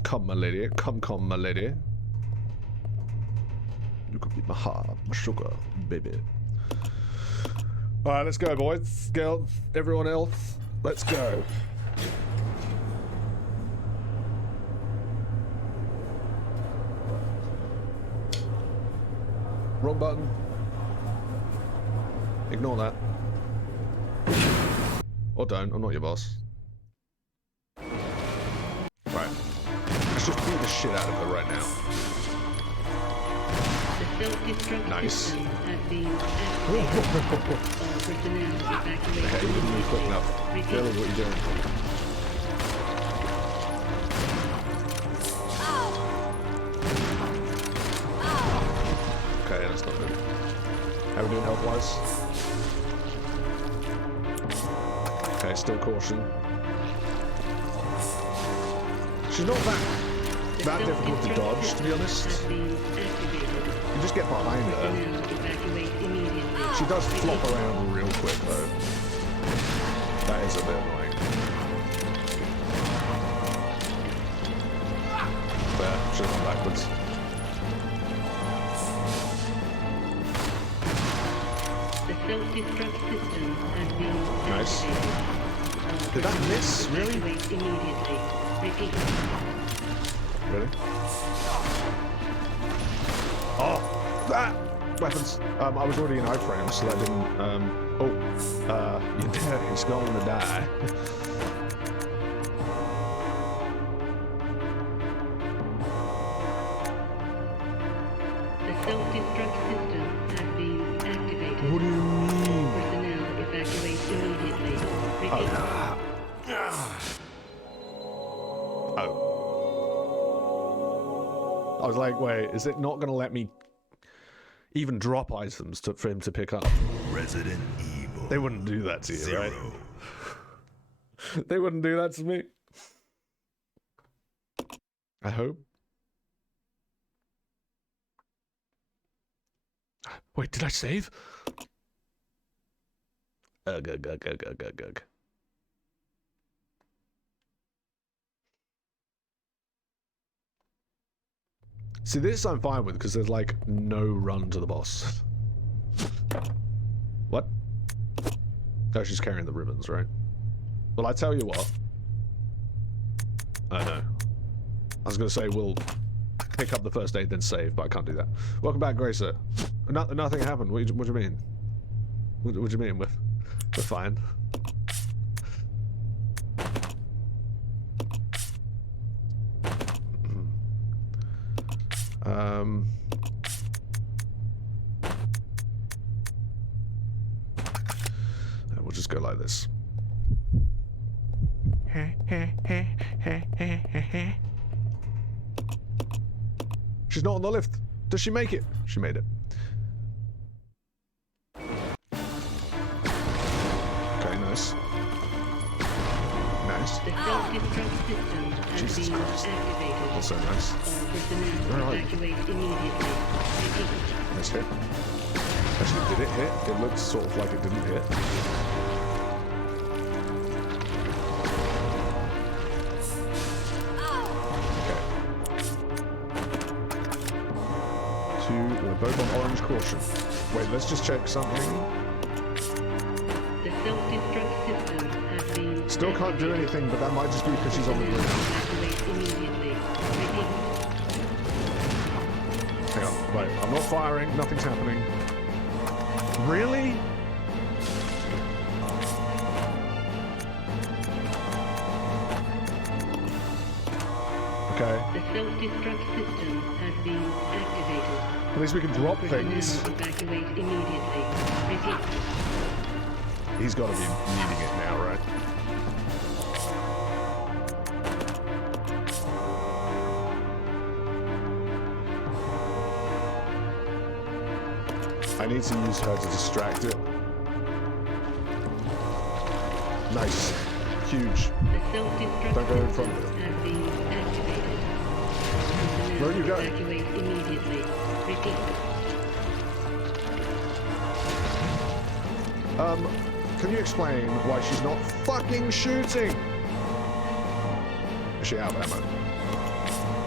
Come, my lady. Come, my lady. You could be my heart, my sugar, baby. Alright, let's go, boys. Girls, everyone else. Let's go. Wrong button. Ignore that. Or don't, I'm not your boss. Right. Let's just beat the shit out of her right now. The self-destruct Nice. system has been activated. All personnel evacuate Okay, you didn't move quick enough. Repeat. Really, what are you doing? Okay, that's not good. How are we doing health-wise? Okay, still caution. She's not that difficult to dodge, to be honest. Has been activated. You just get behind her. Personnel evacuate immediately. She does flop around real quick, though. That is a bit annoying. There, should have gone backwards. The self-destruct system has been Nice. activated. Did that miss? Really? Evacuate immediately. Repeat. Really? Oh! Ah! Weapons! I was already in iframe, so that didn't, yeah, he's going to die. The self-destruct system has been activated. What do you mean? Personnel evacuate immediately. Repeat. Oh. I was like, wait, is it not going to let me even drop items for him to pick up? Resident Evil. They wouldn't do that to you, 0. right? They wouldn't do that to me. I hope. Wait, did I save? Ugh. See, this I'm fine with because there's like no run to the boss. What? Oh, she's carrying the ribbons, right? Well, I tell you what. I know. I was gonna say we'll pick up the first aid then save, but I can't do that. Welcome back, Gracer. Nothing happened. What do you mean? What do you mean? We're fine. We'll just go like this. She's not on the lift. Does she make it? She made it. Okay, nice. Nice. The self-destruct system has Jesus been Christ. activated. Also nice. All personnel Where are you? evacuate immediately. Repeat. Nice hit. Actually, did it hit? It looks sort of like it didn't hit. We're both on orange caution. Wait, let's just check something. The self-destruct system has been Still can't do anything, but that might just be because she's on the ground. evacuate immediately. Repeat. Hang on, wait, I'm not firing, nothing's happening. Really? Okay, The self-destruct system has been activated. at least we can drop Personnel things. evacuate immediately. Repeat. He's got to be needing it now, right? I need to use her to distract it. Nice. Huge. The self-destruct Don't go in front of system it. has been activated. Personnel Where are you going? evacuate immediately. Repeat. Can you explain why she's not fucking shooting? Is she out of ammo?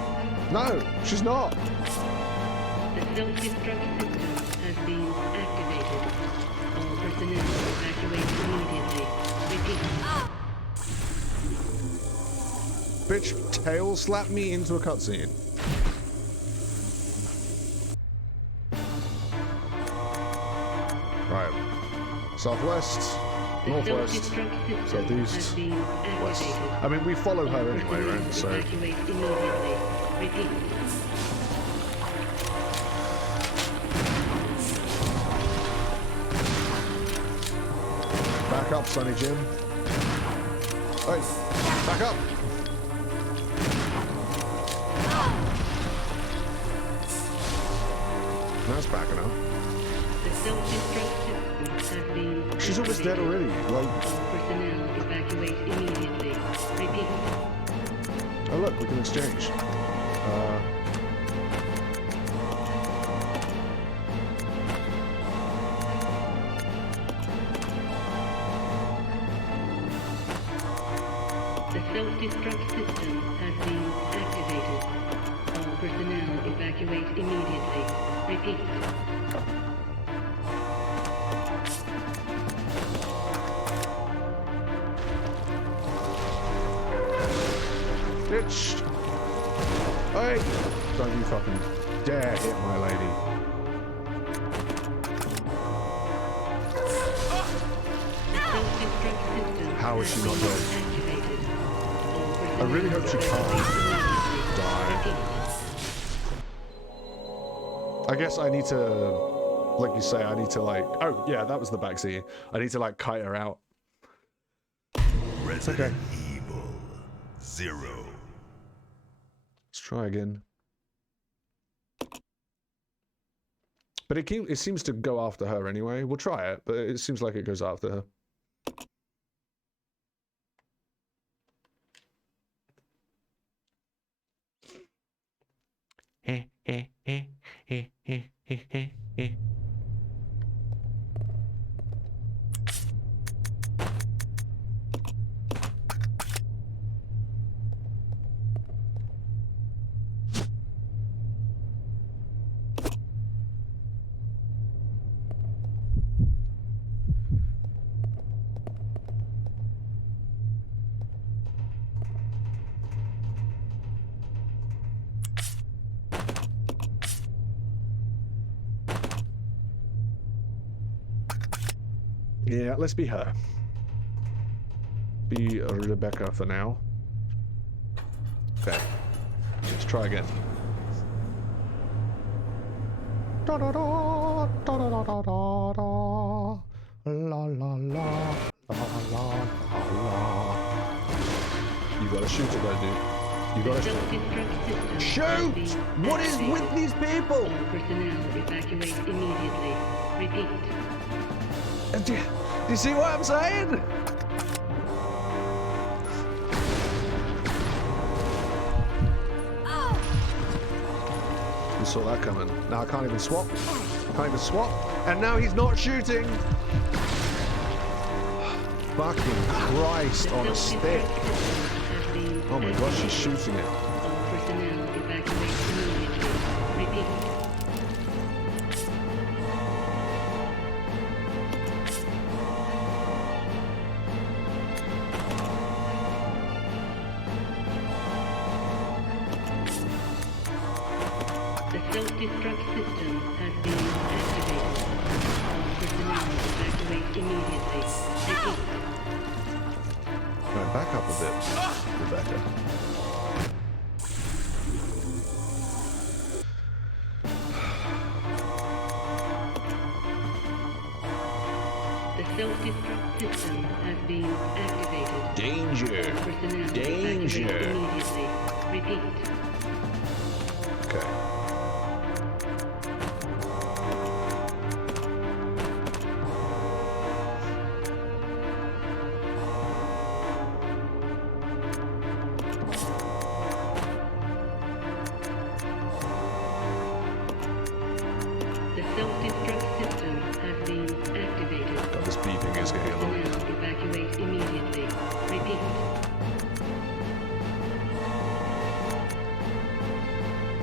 No, she's not. The self-destruct system has been activated. All personnel evacuate immediately. Repeat. Bitch, tail slap me into a cutscene. Right. Southwest, The northwest, self-destruct system has southeast, been west. activated. I mean, we follow her All anyway, personnel right? So, evacuate immediately. Repeat. back up, Sonny Jim. Hey, back up. That's backing up. The self-destruct system has been She's almost dead activated. already. Like, All personnel evacuate immediately. Repeat. oh look, we can exchange. The self-destruct system has been activated. All personnel evacuate immediately. Repeat. Bitch! Hey! Don't you fucking dare hit my lady. The self-destruct system How is she has not been dead? activated. All I really hope she personnel can't evacuate die. immediately. I guess I need to, like you say, I need to like, oh yeah, that was the backseat. I need to like kite her out. Resident Evil 0. Let's try again. But it seems to go after her anyway. We'll try it, but it seems like it goes after her. Yeah, let's be her. Be Rebecca for now. Okay. Let's try again. Da da da da da da da da da la la la la la la. You gotta shoot it though, dude. You gotta Self-destruct system shoot! has been What is with activated. these people? All personnel evacuate immediately. Repeat. Do you see what I'm saying? You saw that coming. Now I can't even swap. Can't even swap. And now he's not shooting. Fucking Christ on a stick. Oh my gosh, she's shooting it. All personnel evacuate immediately. Repeat. The self-destruct system has been activated. All personnel evacuate immediately. Repeat. Right, back up a bit, Rebecca. The self-destruct system has been activated. Danger. All personnel Danger. evacuate immediately. Repeat. Okay. The self-destruct system has been activated. God, this beeping is getting annoying. Personnel evacuate immediately. Repeat.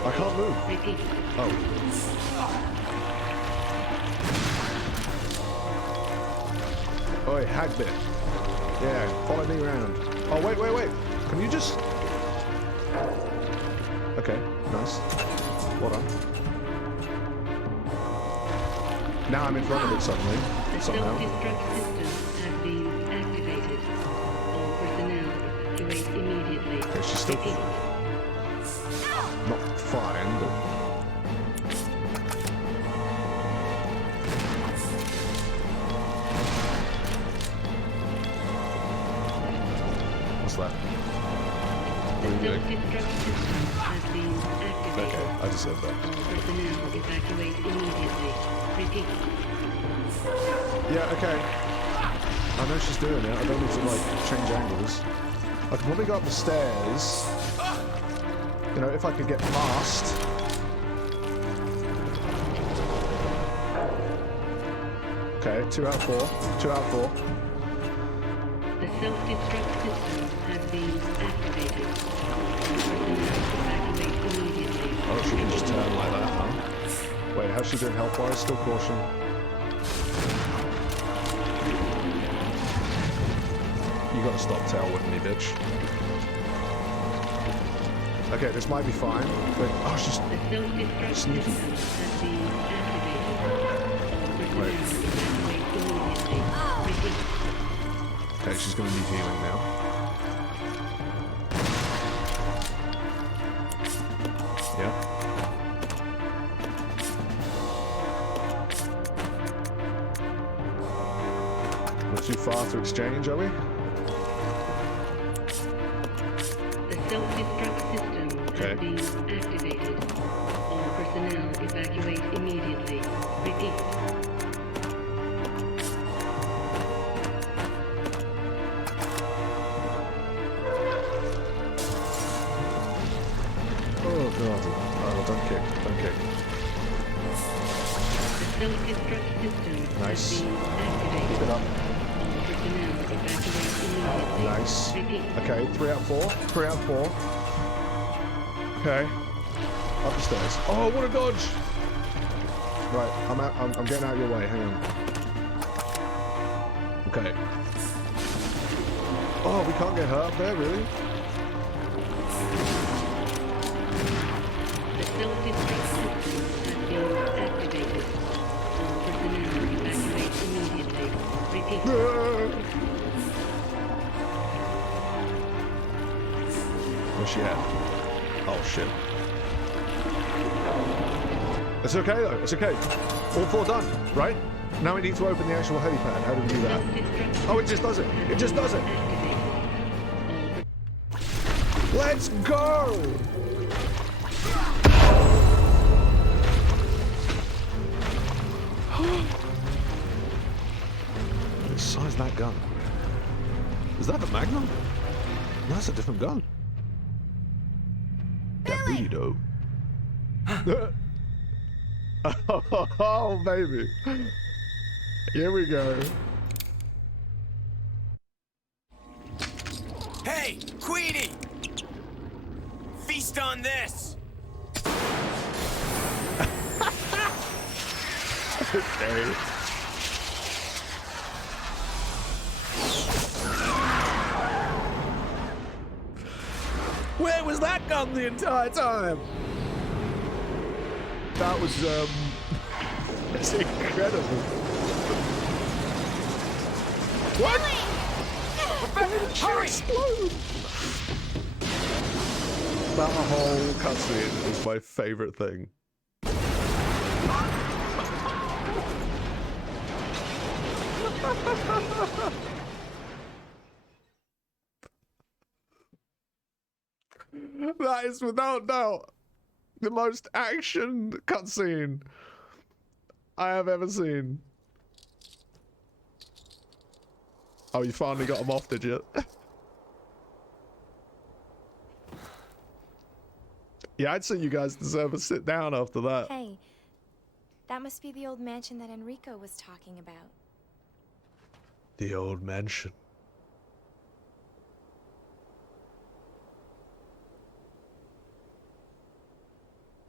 I can't move. Repeat. Oh. Oi, Hagbit. Yeah, follow me around. Oh, wait. Can you just... Okay, nice. Well done. Now I'm in front of it suddenly. The Somehow. self-destruct system has been activated. All personnel evacuate immediately. Okay, she's still Repeat. not fine, but... What's that? The self-destruct system has been activated. Okay, I deserve that. All personnel evacuate immediately. Repeat. Yeah, okay. I know she's doing it. I don't need to, like, change angles. I can probably go up the stairs. You know, if I could get past. Okay, 2 out of 4. 2 out of 4. The self-destruct system has been activated. All personnel evacuate immediately. Oh, she can just turn like that, huh? Wait, how's she doing health-wise? Still caution. You gotta stop tail whipping me, bitch. Okay, this might be fine. Wait, oh, she's The self-destruct sneaky. system has been activated. All personnel Right. evacuate immediately. Repeat. Okay, she's gonna need healing now. Yep. Not too far to exchange, are we? The self-destruct system Okay. has been activated. All personnel evacuate immediately. Repeat. Oh god. Oh, don't kick. Don't kick. The self-destruct system Nice. has been activated. Keep it up. All personnel evacuate immediately. Nice. Repeat. Okay, 3 out of 4. 3 out of 4. Okay. Up the stairs. Oh, what a dodge! Right, I'm getting out of your way. Hang on. Okay. Oh, we can't get her up there, really? The self-destruct system has been activated. All personnel evacuate immediately. Repeat. Where's she at? Oh, shit. It's okay, though. It's okay. All 4 done, right? Now we need to open the actual helipad. How do we do that? Self-destruct Oh, it just does it. It just does it. activated. Let's go! What size is that gun? Is that the Magnum? No, that's a different gun. That booty dough. Oh, baby. Here we go. Hey, Queenie! Feast on this! Okay. Where was that gun the entire time? That was, it's incredible. What? Hurry! Explode! That whole cutscene is my favorite thing. That is without doubt the most action cutscene I have ever seen. Oh, you finally got him off, did you? Yeah, I'd say you guys deserve a sit down after that. Hey, that must be the old mansion that Enrico was talking about. The old mansion.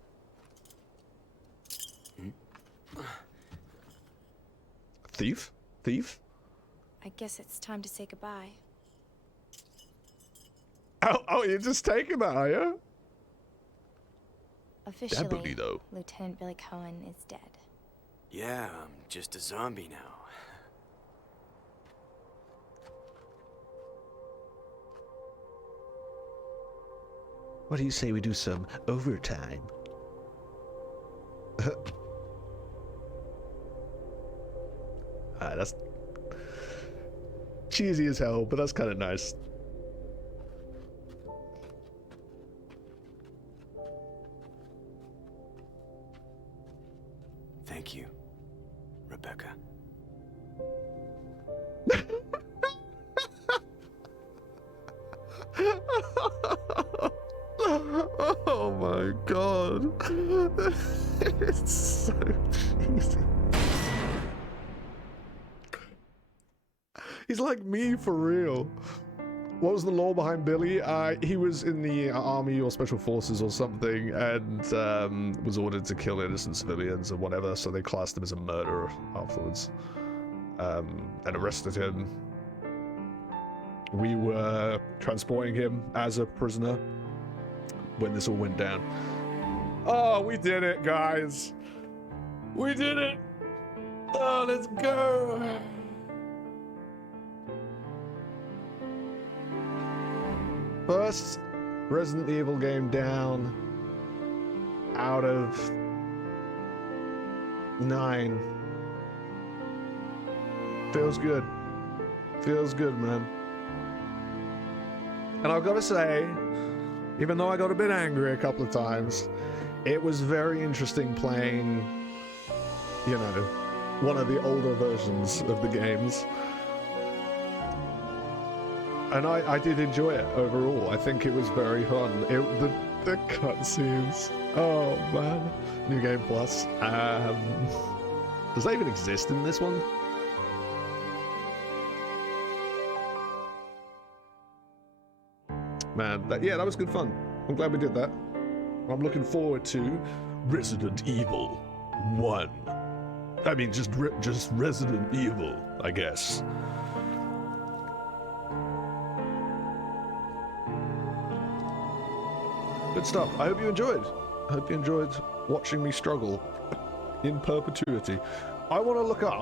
Thief? Thief? I guess it's time to say goodbye. Oh, you're just taking that, are you? Officially, booty, though. Lieutenant Billy Cohen is dead. Yeah, I'm just a zombie now. What do you say we do some overtime? That's cheesy as hell, but that's kind of nice. Thank you, Rebecca. Oh my god. It's so cheesy. He's like me for real. What was the lore behind Billy? He was in the army or special forces or something and was ordered to kill innocent civilians or whatever, so they classed him as a murderer afterwards and arrested him. We were transporting him as a prisoner when this all went down. Oh, we did it, guys. We did it. Oh, let's go. First Resident Evil game down out of 9. Feels good. Feels good, man. And I've got to say, even though I got a bit angry a couple of times, it was very interesting playing, you know, one of the older versions of the games. And I did enjoy it overall. I think it was very fun. The cutscenes. Oh man. New Game Plus. Does that even exist in this one? Man, that was good fun. I'm glad we did that. I'm looking forward to Resident Evil 1. I mean, just Resident Evil, I guess. Good stuff. I hope you enjoyed. I hope you enjoyed watching me struggle in perpetuity. I want to look up